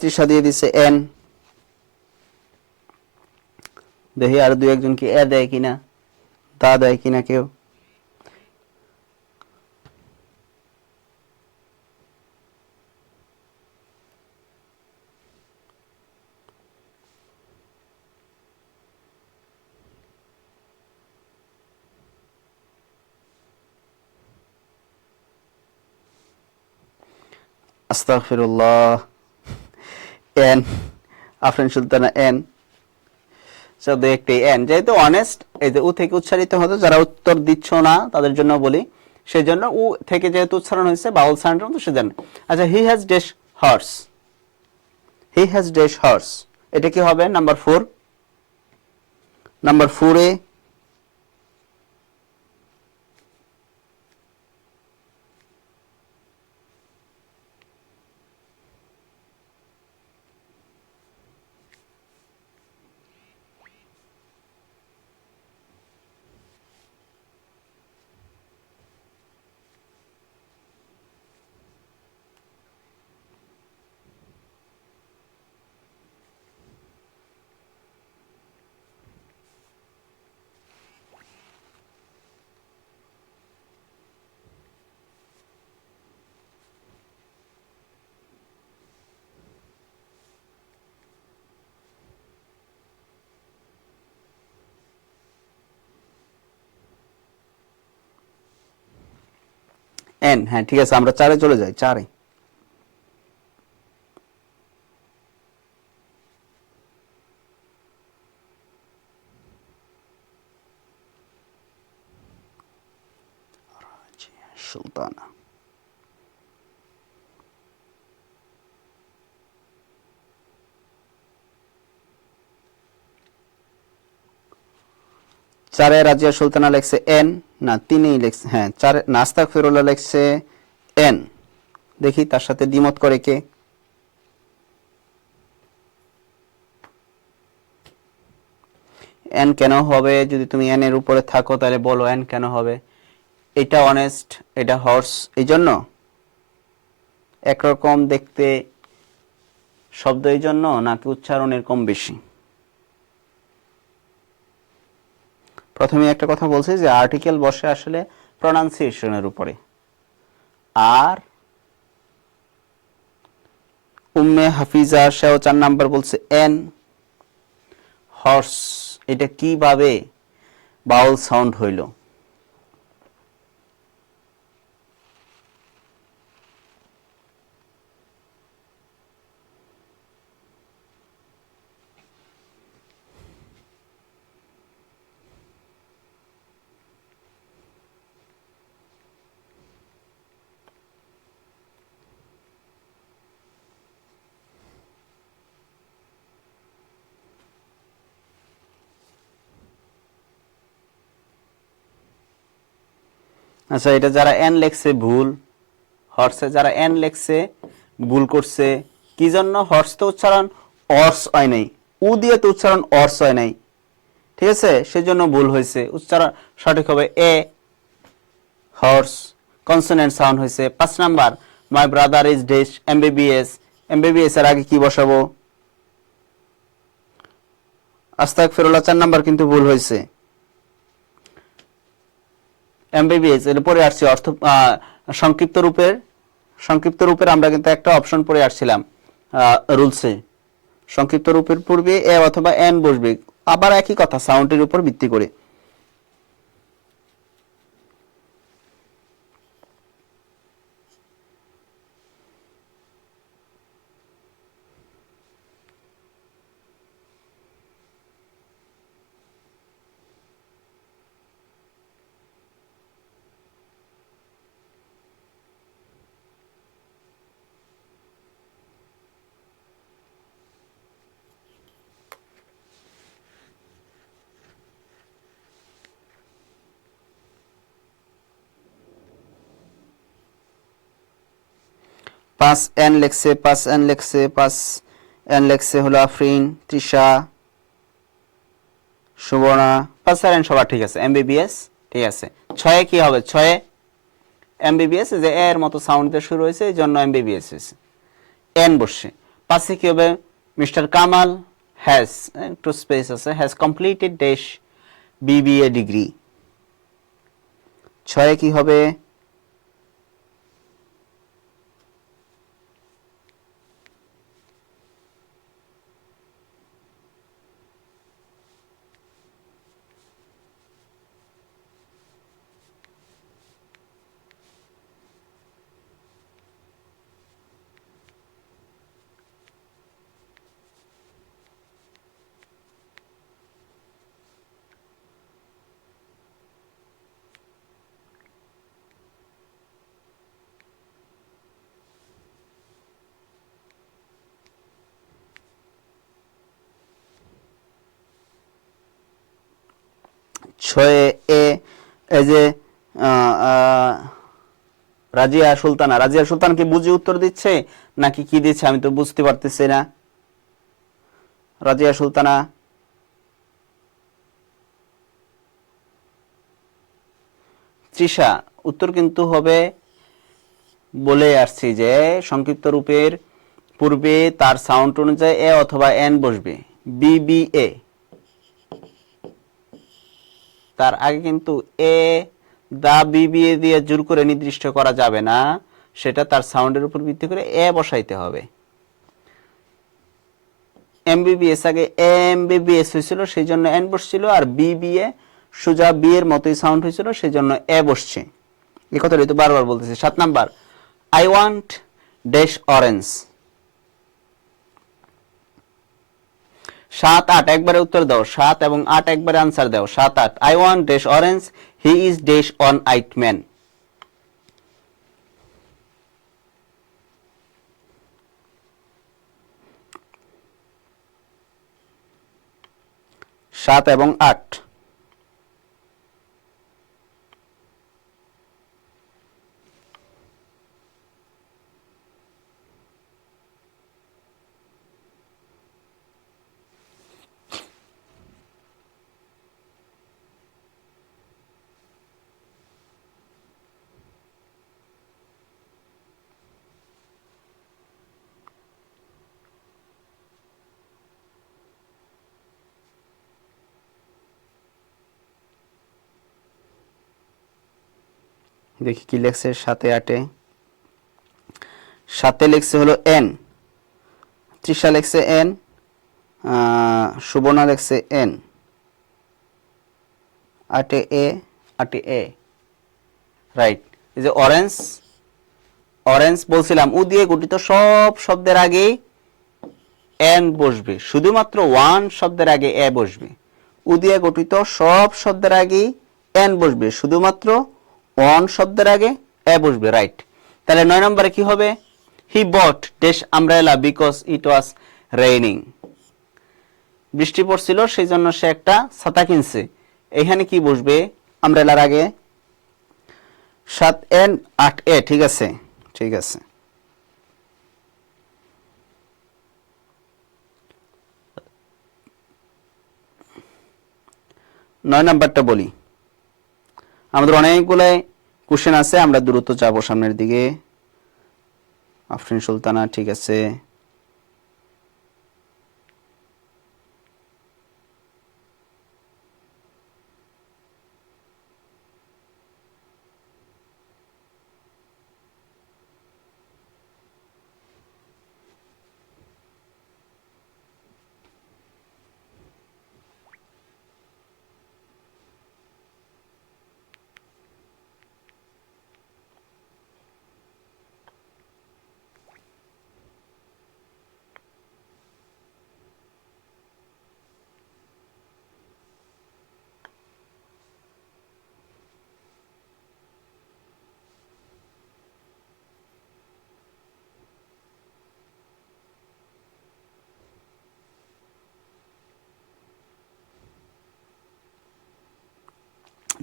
তৃষা দিয়ে দিছে এন। দেখি আর 2-1 জন কি এ দেয় কিনা, তা দেয় কিনা কেউ। আস্তাগফিরুল্লাহ, এন, আফরিন সুলতানা এন, শুধু একটি এন, যেহেতু অনেস্ট, এই যে উ থেকে উচ্চারিত হতো, যারা উত্তর দিচ্ছ না তাদের জন্য বলি, সেই জন্য উ থেকে যেহেতু উচ্চারণ হয়েছে বাউল সাউন্ডের মতো, সেজন্য। আচ্ছা, he has dash horse, he has dash horse, এটা কি হবে? নাম্বার 4। নাম্বার 4-এ এন, হ্যাঁ ঠিক আছে, আমরা 4-এ চলে যাই, 4-এ। সুলতানা, চারে রাজিয়া সুলতানা লেখছে এন, না 3-এই লেখছে, হ্যাঁ 4 নাস্তাক ফিরুল্লাহ লেখছে এন। দেখি তার সাথে দ্বিমত করে কে। এন কেন হবে? যদি তুমি এন এর উপরে থাকো তাহলে বলো এন কেন হবে। এটা অনেস্ট, এটা হর্স, এই জন্য একরকম দেখতে শব্দ, এই জন্য নাকি উচ্চারণের কম বেশি? প্রথমে একটা কথা বলছি যে আর্টিকেল বসে আসলে প্রনাউন্সিয়েশনের উপরে। আর উম্মে হাফিজা সেও 4 নাম্বার বলছে এন হর্স, এটা কিভাবে বাউল সাউন্ড হইল? আচ্ছা, এটা যারা এন লেখছে ভুল, হর্সে যারা এন লেখছে ভুল করছে। কি জন্য? হর্স তো উচ্চারণ অর্স হয় নাই, উ দিয়ে তো উচ্চারণ অর্স হয় নাই, ঠিক আছে, সেজন্য ভুল হয়েছে। উচ্চারণ সঠিক হবে এ হর্স, কনসোনেন্ট সাউন্ড হয়েছে। 5 number my brother is dash MBBS, MBBS এর আগে কি বসাবো? আস্তাগফিরুল্লাহ 4 নাম্বার কিন্তু ভুল হয়েছে। এমবিবিএস এর পরে আসছে অর্থ সংক্ষিপ্ত রূপের আমরা কিন্তু একটা অপশন পরে আসছিলাম রুলসে, সংক্ষিপ্ত রূপের পূর্বে এ অথবা এন বসবে, আবার একই কথা সাউন্ডের উপর ভিত্তি করে। পাঁচ এন লেখছে হলো আফরিন, তৃষা, সুবর্ণা। 5 আর এন সবার ঠিক আছে, এমবিবিএস ঠিক আছে। 6-এ কি হবে? 6-এ এমবিবিএস, যে এর মতো সাউন্ড দিয়ে শুরু হয়েছে এই জন্য এমবিবিএস হয়েছে, এন বসছে। 5-এ কি হবে? মিস্টার কামাল হ্যাজ, একটু স্পেস আছে, has completed dash BBA degree. 6-এ কি হবে? ছয়ে এ, এই যে রাজিয়া সুলতান কি বুঝে উত্তর দিচ্ছে নাকি কি দিচ্ছে আমি তো বুঝতে পারতেছি না। রাজিয়া সুলতানা, তৃষা, উত্তর কিন্তু হবে, বলে আসছি যে সংক্ষিপ্ত রূপের পূর্বে তার সাউন্ড অনুযায়ী এ অথবা এন বসবে, বিবিএ, তার আগে কিন্তু এ দা বিবিএ দিয়ে জোর করে নির্দিষ্ট করা যাবে না, সেটা তার সাউন্ডের উপর ভিত্তি করে এ বসাইতে হবে। এমবিবিএস আগে এমবিবিএস হয়েছিল সেই জন্য এন বসছিল, আর বিবিএ সোজা বি এর মতোই সাউন্ড হয়েছিল সেই জন্য এ বসছে। এই কথাটাই তো বারবার বলতেছি। 7 number, I want dash orange. 7, 8 একবারে উত্তর দাও, 7 এবং 8 একবারে আনসার দাও। 7, 8, I want dash orange, he is dash on eyed man. 7 এবং 8। দেখি কি লেখছে 7 8-এ। 7-এ লেখছে হলো এন, তৃষা লেখছে এন, সুবর্ণা লেখছে এন, 8-এ এ, 8-এ এ, রাইট। এই যে অরেঞ্জ, অরেঞ্জ বলছিলাম উ দিয়ে গঠিত সব শব্দের আগে এন বসবে, শুধুমাত্র ওয়ান শব্দের আগে এ বসবে। উ দিয়ে গঠিত সব শব্দের আগে এন বসবে, শুধুমাত্র ওয়ান শব্দের আগে এ বসবে, রাইট। তাহলে 9 নম্বরে কি হবে? He bought dash umbrella because it was raining. বৃষ্টি পড়ছিল সেই জন্য সে একটা ছাতা কিনছে। এখানে কি বসবে আমব্রেলার আগে? 7 এন 8 এ, ঠিক আছে, ঠিক আছে। নয় নাম্বারটা বলি। আমাদের অনেকগুলো কোশ্চেন আছে, আমরা দ্রুত যাবো সামনের দিকে। আফরিন সুলতানা, ঠিক আছে।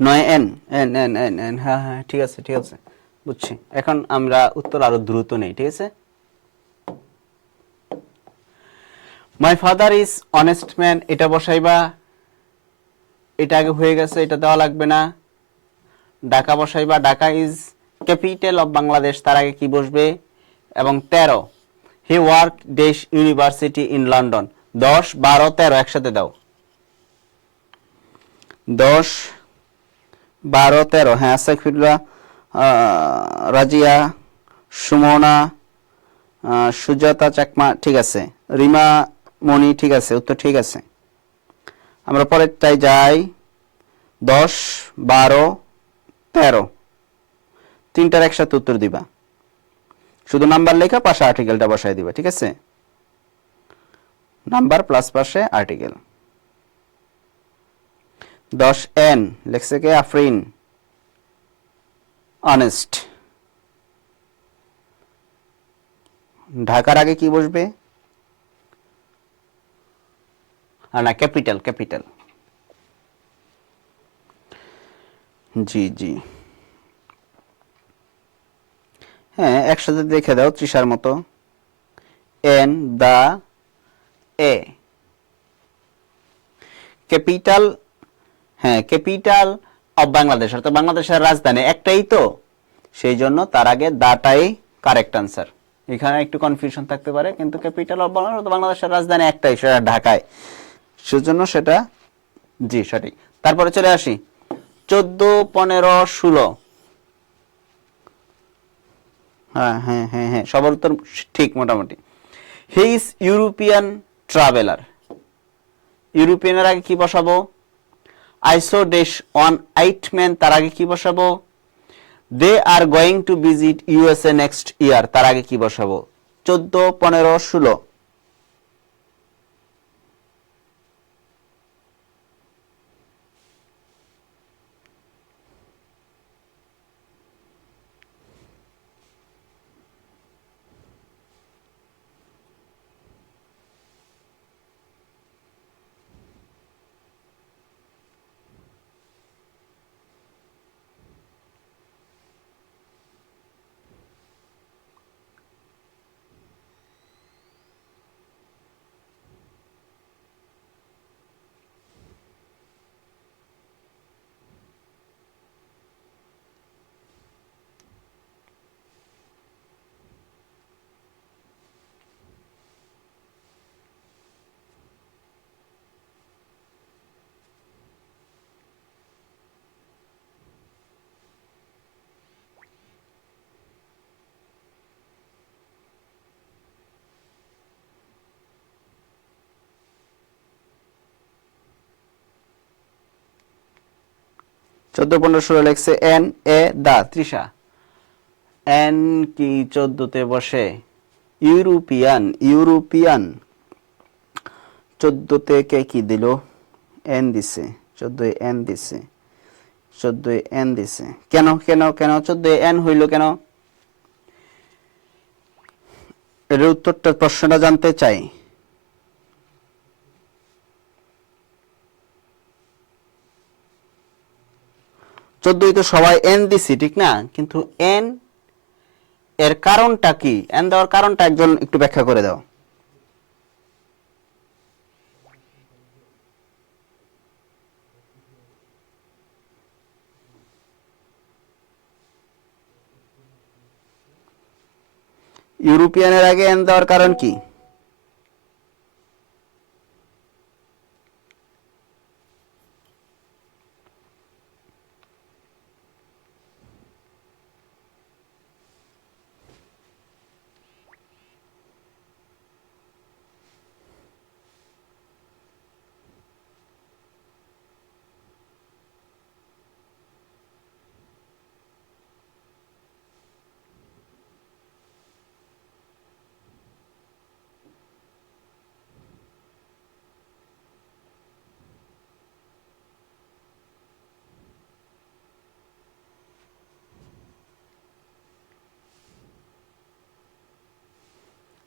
নয় N N N N N, হ্যাঁ হ্যাঁ, ঠিক আছে, ঠিক আছে, বুঝছি। এখন আমরা উত্তর আরো দ্রুত নেই, ঠিক আছে। My father is honest man, এটা বসাইবা, এটা আগে হয়ে গেছে, এটা দেওয়া লাগবে না। ঢাকা বসাইবা, Dhaka is capital of Bangladesh, তার আগে কি বসবে? এবং 13, he work dash university in London. 10 12 13 একসাথে দাও। 10 12 13, হ্যাঁ, সাইফুল্লাহ, রাজিয়া, সুমনা, সুজাতা চাকমা, ঠিক আছে, রিমা মণি, ঠিক আছে, উত্তর ঠিক আছে। আমরা পরেরটাই যাই। 10 12 13, তিনটার একসাথে উত্তর দিবা, শুধু নাম্বার লেখা পাশে আর্টিকেলটা বসায় দিবা, ঠিক আছে। নাম্বার প্লাস পাশে আর্টিকেল। 10 এন লেখছে কে? আফরিন। অনেস্ট, ঢাকার আগে কি বসবে? না, ক্যাপিটাল, ক্যাপিটাল, জি জি, হ্যাঁ, একসাথে দেখে দাও তৃষার মতো। এন দা এ, ক্যাপিটাল, হ্যাঁ, ক্যাপিটাল অফ বাংলাদেশ, অর্থাৎ বাংলাদেশের রাজধানী একটাই তো, সেই জন্য তার আগে দাটাই কারেক্ট আনসার। এখানে একটু কনফিউশন থাকতে পারে, কিন্তু ক্যাপিটাল অফ বাংলাদেশের রাজধানী একটাই, সেটা ঢাকায়, সেজন্য সেটা জি সঠিক। তারপরে চলে আসি 14 15 16। হ্যাঁ হ্যাঁ হ্যাঁ হ্যাঁ, সবার উত্তর ঠিক মোটামুটি। He is European traveller. ইউরোপিয়ানের আগে কি বসাবো? আইসো ডেশ অন আইট ম্যান, তার আগে কি বসাবো? They are going to visit USA next year, তার আগে কি বসাবো? 14, 15, 16। চোদ্দ, 15, 16 লেখছে an a the. Trisha, an কি 14তে বসে? ইউরোপিয়ান, ইউরোপিয়ান 14তে কে কি দিল? এন দিছে, 14 এন দিছে, 14 এন দিছে। কেন কেন কেন 14 এন হইল কেন? এর উত্তরটা, প্রশ্নটা জানতে চাই। চোদ্দই তো সবাই এন দিছি, ঠিক না? কিন্তু এন এর কারণটা কি? এন দেওয়ার কারণটা একজন একটু ব্যাখ্যা করে দাও। ইউরোপিয়ানের আগে এন দেওয়ার কারণ কি?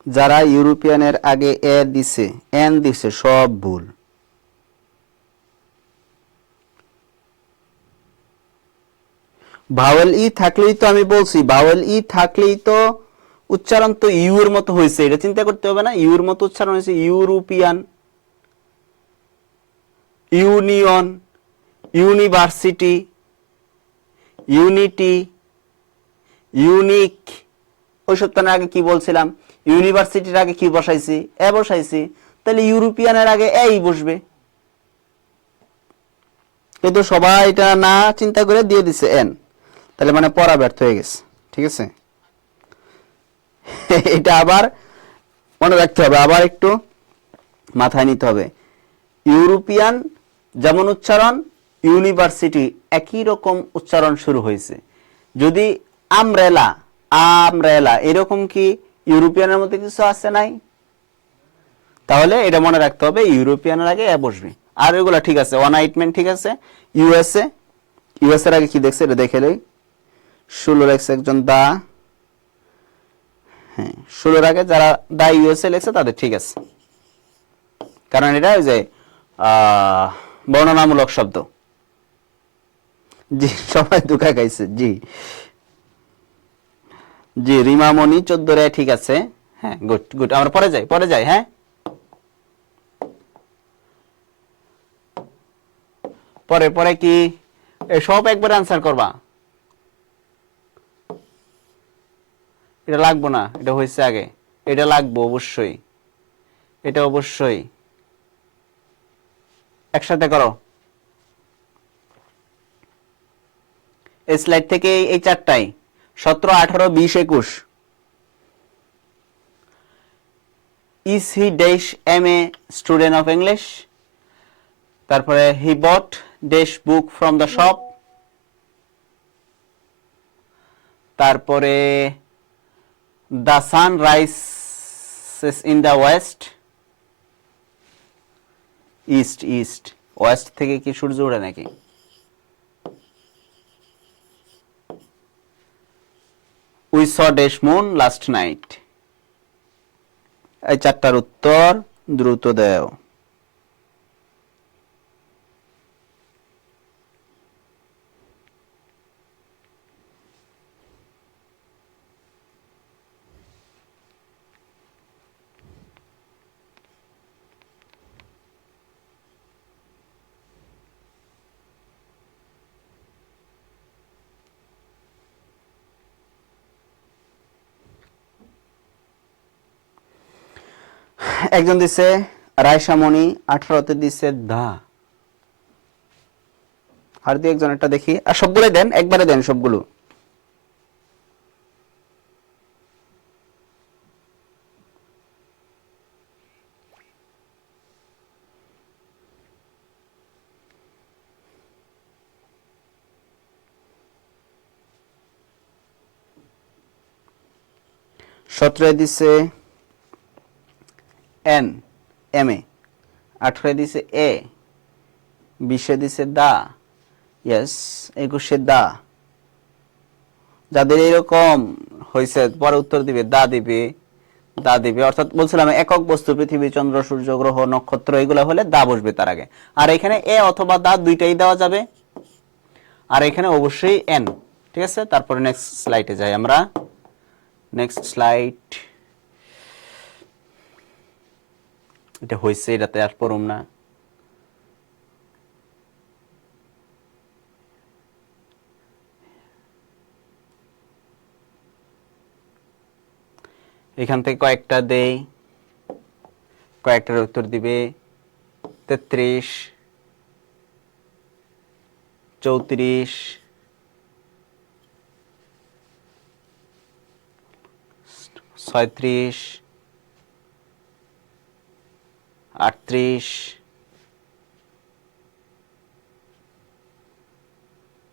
যারা ইউরোপিয়ানের আগে এ দিছে, এন দিছে, সব ভুল। ভাওয়েল ই থাকলেই তো, আমি বলছি ভাওয়েল ই থাকলেই তো উচ্চারণ তো ইউ এর মতো হয়েছে, এটা চিন্তা করতে হবে না? ইউ এর মতো উচ্চারণ হয়েছে। European, union, university, unity, unique. ওইসব তো আগে কি বলছিলাম? ইউনিভার্সিটির আগে কি বসাইছি? এ বসাইছি। তাহলে ইউরোপিয়ানের আগে এই বসবে। কিন্তু সবাই এটা না চিন্তা করে দিয়ে দিছে এন, তাহলে মানে পড়া ব্যর্থ হয়ে গেছে। ঠিক আছে, এটা আবার মনে রাখতে হবে, আবার একটু মাথায় নিতে হবে। ইউরোপিয়ান যেমন উচ্চারণ, ইউনিভার্সিটি একই রকম উচ্চারণ শুরু হয়েছে। যদি আমব্রেলা, আমব্রেলা এরকম কি ইউরোপিয়ানের মধ্যে কিছু আছে নাই? তাহলে এটা মনে রাখতে হবে, ইউরোপিয়ানের আগে এ বসবে। আর এগুলা ঠিক আছে, ওয়ানাইটমেন্ট ঠিক আছে। ইউএসএ, ইউএসএ এর আগে কি দেখছে এটা দেখে লই। 16 লেখছে একজন দা। হ্যাঁ, 16 আগে যারা দা ইউএসএ লেখছে তাদের ঠিক আছে, কারণ এটা ওই যে বর্ণনামূলক শব্দ। জি, সবাই দুঃখা গাইছে। জি জি, রিমামণি 14 রে ঠিক আছে। হ্যাঁ, গুড গুড। আমরা পরে যাই, পরে যাই। হ্যাঁ, পরে পরে কি সব একবার আনসার করবা? এটা লাগবো না, এটা হয়েছে আগে। এটা লাগবো অবশ্যই, এটা অবশ্যই। একসাথে করো। এই স্লাইড থেকে এই চারটাই, 17, 18, 20, 21। Is he dash M A student of English? তারপরে he bought dash book from the shop. তারপরে the sun rises in the west, east east, west থেকে কি সূর্য ওঠে নাকি? We saw dash moon last night. এই চারটার উত্তর দ্রুত দেও। একজন দিছে রায়সামণি, 18তে দিছে দা। আর দিয়ে একজন একটা দেখি, আর সবগুলোই দেন, একবারে দেন সবগুলো। সতেরোয় দিছে এন, এম এ। 18 দিছে এ, 20 দিছে দা, ইয়েস। 21 দা। যাদের এরকম হয়েছে পরে উত্তর দিবে দা দিবে, দা দিবে। অর্থাৎ বলছিলাম একক বস্তু পৃথিবী, চন্দ্র, সূর্য, গ্রহ, নক্ষত্র এগুলো হলে দা বসবে তার আগে। আর এখানে এ অথবা দা দুইটাই দেওয়া যাবে। আর এখানে অবশ্যই এন। ঠিক আছে, তারপরে নেক্সট স্লাইডে যাই আমরা। Next slide. এটা হয়েছে, এটাতে আর পড়ুম না। এখান থেকে কয়েকটা দেই, কয়েকটার উত্তর দিবে। 33, 34, 36, 38,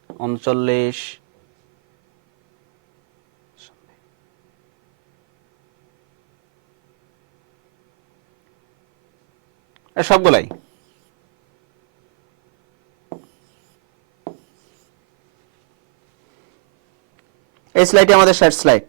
39, সবগুলাই। এই স্লাইডে আমাদের শেষ স্লাইড।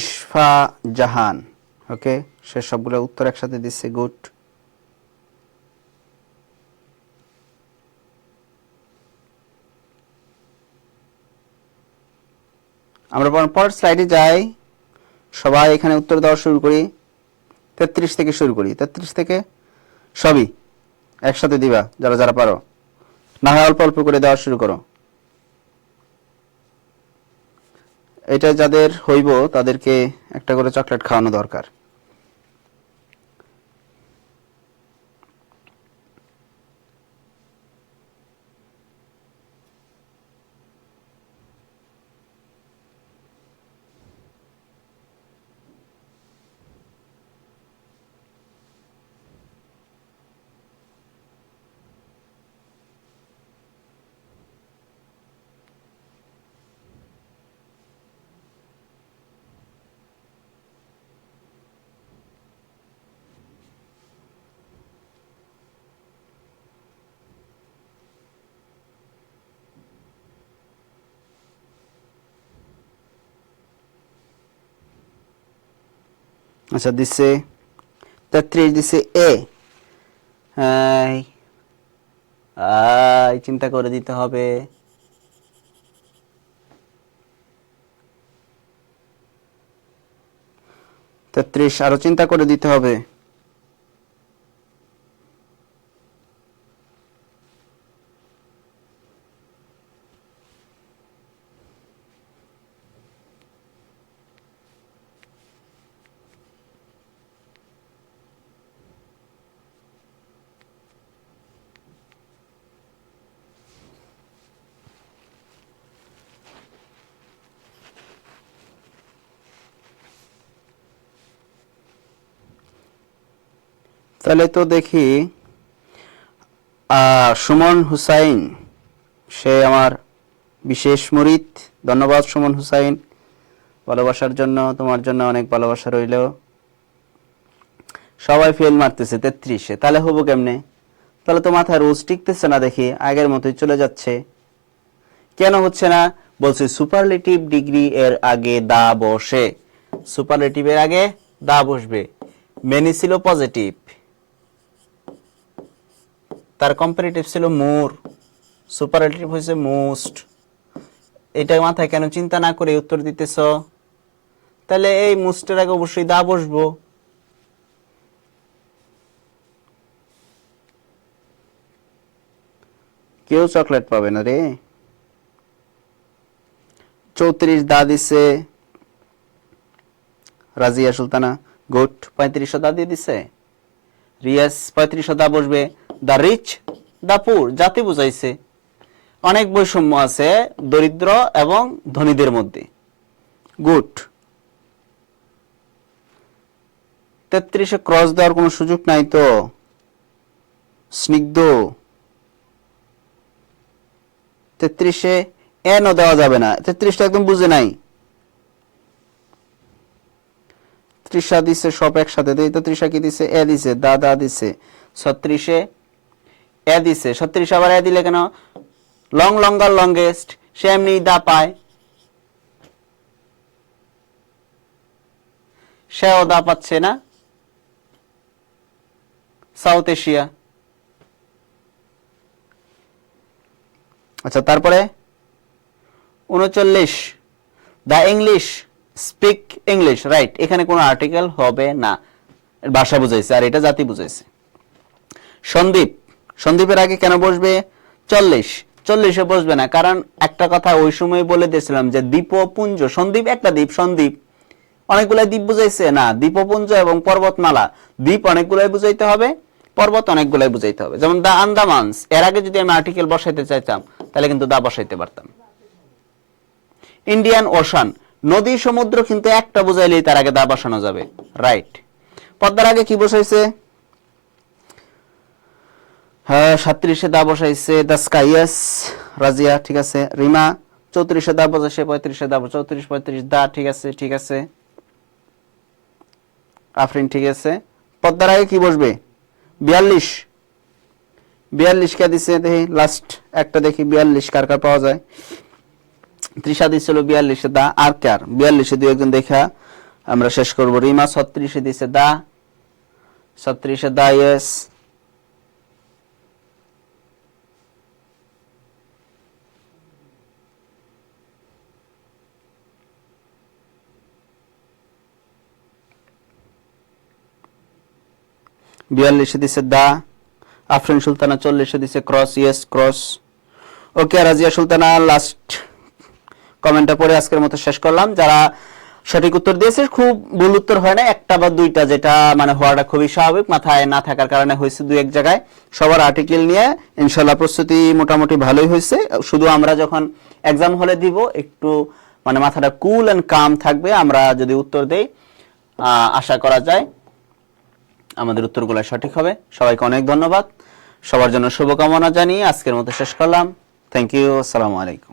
ইশফা জাহান, ওকে। সে সবগুলো উত্তর একসাথে দিচ্ছে, গুড। আমরা পরের স্লাইডে যাই। সবাই এখানে উত্তর দেওয়া শুরু করি। 33 থেকে শুরু করি। 33 থেকে সবই একসাথে দিবা, যারা যারা পারো। না হয় অল্প অল্প করে দেওয়া শুরু করো। এটা যাদের হইব তাদেরকে একটা করে চকলেট খাওয়ানো দরকার। আচ্ছা, দিছে 33 দিছে এ। চিন্তা করে দিতে হবে। 33 আরো চিন্তা করে দিতে হবে। তাহলে তো দেখি সুমন হুসাইন, সে আমার বিশেষ মুরিদ। ধন্যবাদ সুমন হুসাইন, ভালোবাসার জন্য, তোমার জন্য অনেক ভালোবাসা রইল। সবাই ফেল মারতেছে 33-এ, তাহলে হবো কেমনে? তাহলে তো মাথায় রোজ টিকতেছে না, দেখি আগের মতোই চলে যাচ্ছে। কেন হচ্ছে না? বলছে সুপারলেটিভ ডিগ্রি এর আগে দা বসে। সুপারলেটিভ এর আগে দা বসবে। মেনি ছিল পজিটিভ, তার কম্পারেটিভ ছিল মোর, সুপারলেটিভ হয়েছে মোস্ট। এটা মাথায় কেন চিন্তা না করে উত্তর দিতেছ? তাহলে এই মোস্টের আগে অবশ্যই দা বসবো। কেউ চকলেট পাবে না রে। 34 দা দিছে রাজিয়া সুলতানা, গুড। 35 দা দিয়ে দিছে রিয়াস, 35 দা বসবে। দা রিচ, দা পুর, জাতি বুঝাইছে। অনেক বৈষম্য আছে দরিদ্র এবং ধনীদের মধ্যে, গুড। 33-এ ক্রস দেওয়ার কোনো সুযোগ নাই তো স্নিগ্ধ। 33-এ এনও দেওয়া যাবে না, 33টা একদম বুঝে নাই। 30 দিছে সব একসাথে দেই তো। 30 কি দিছে? এ দিছে, দা দা দিছে। 36-এ এ দিছে। 36 আবার এ দিলে কেন? লং লঙ্গার লংগেস্ট, সে এমনি দা পায়, সেও দা পাচ্ছে না। South Asia. আচ্ছা, তারপরে 39 the English speak English, right. এখানে কোনো আর্টিকেল হবে না, ভাষা বুঝাইছে, আর এটা জাতি বুঝাইছে। সন্দীপ, সন্দীপের আগে কেন বসবে? 40-এ বসবে না, কারণ একটা কথা ওই সময় বলে দিয়েছিলাম যে দ্বীপপুঞ্জ, সন্দীপ একটা দ্বীপ, সন্দীপ অনেকগুলো দ্বীপ বুঝাইছে না, দ্বীপপুঞ্জ এবং পর্বতমালা। দ্বীপ অনেকগুলাই বুঝাইতে হবে, পর্বত অনেকগুলাই বুঝাইতে হবে। যেমন দা আন্দামানস, এর আগে যদি আমি আর্টিকেল বসাইতে চাইতাম তাহলে কিন্তু দা বসাইতে পারতাম। ইন্ডিয়ান ওশান, নদী সমুদ্র কিন্তু একটা বুঝাইলেই তার আগে দা বসানো যাবে, রাইট। পদ্মার আগে কি বসাইছে? হ্যাঁ, 37-এ দা বসাইছে দা স্কাইয়াস, রাজিয়া, ঠিক আছে। রিমা 34-এ দা বসাইছে, 35-এ দা, 34-35 দা, ঠিক আছে, ঠিক আছে। আফরিন, ঠিক আছে। পদ্মার আগে কি বসবে? 42 কে দিছে দেখি, লাস্ট একটা দেখি 42 কার কার পাওয়া যায়। তৃষা দিছিল 42-এ দা, আর কার? 42-এ দুই একজন দেখা আমরা শেষ করব। রিমা 36-এ দিছে দা, 36-এ দা, ইয়েস। বিয়াল্লিশে দিছে দা। আফরিন সুলতানা 40-এ দিছে ক্রস, ইয়েস, ক্রস। ওকে, রাজিয়া সুলতানা লাস্ট কমেন্টটা পড়ে আজকের মতো শেষ করলাম। যারা সঠিক উত্তর দিয়েছে, খুব ভুল উত্তর হয় না, একটা বা দুইটা, যেটা মানে হওয়াটা খুবই স্বাভাবিক, মাথায় না থাকার কারণে হয়েছে দুই এক জায়গায়। সবার আর্টিকেল নিয়ে ইনশাল্লাহ প্রস্তুতি মোটামুটি ভালোই হয়েছে। শুধু আমরা যখন এক্সাম হলে দিব একটু মানে মাথাটা কুল এন্ড কাম থাকবে, আমরা যদি উত্তর দেই আশা করা যায় আমাদের উত্তরগুলো সঠিক হবে। সবাইকে অনেক ধন্যবাদ, সবার জন্য শুভকামনা জানিয়ে আজকের মতো শেষ করলাম। থ্যাংক ইউ, আসসালামু আলাইকুম।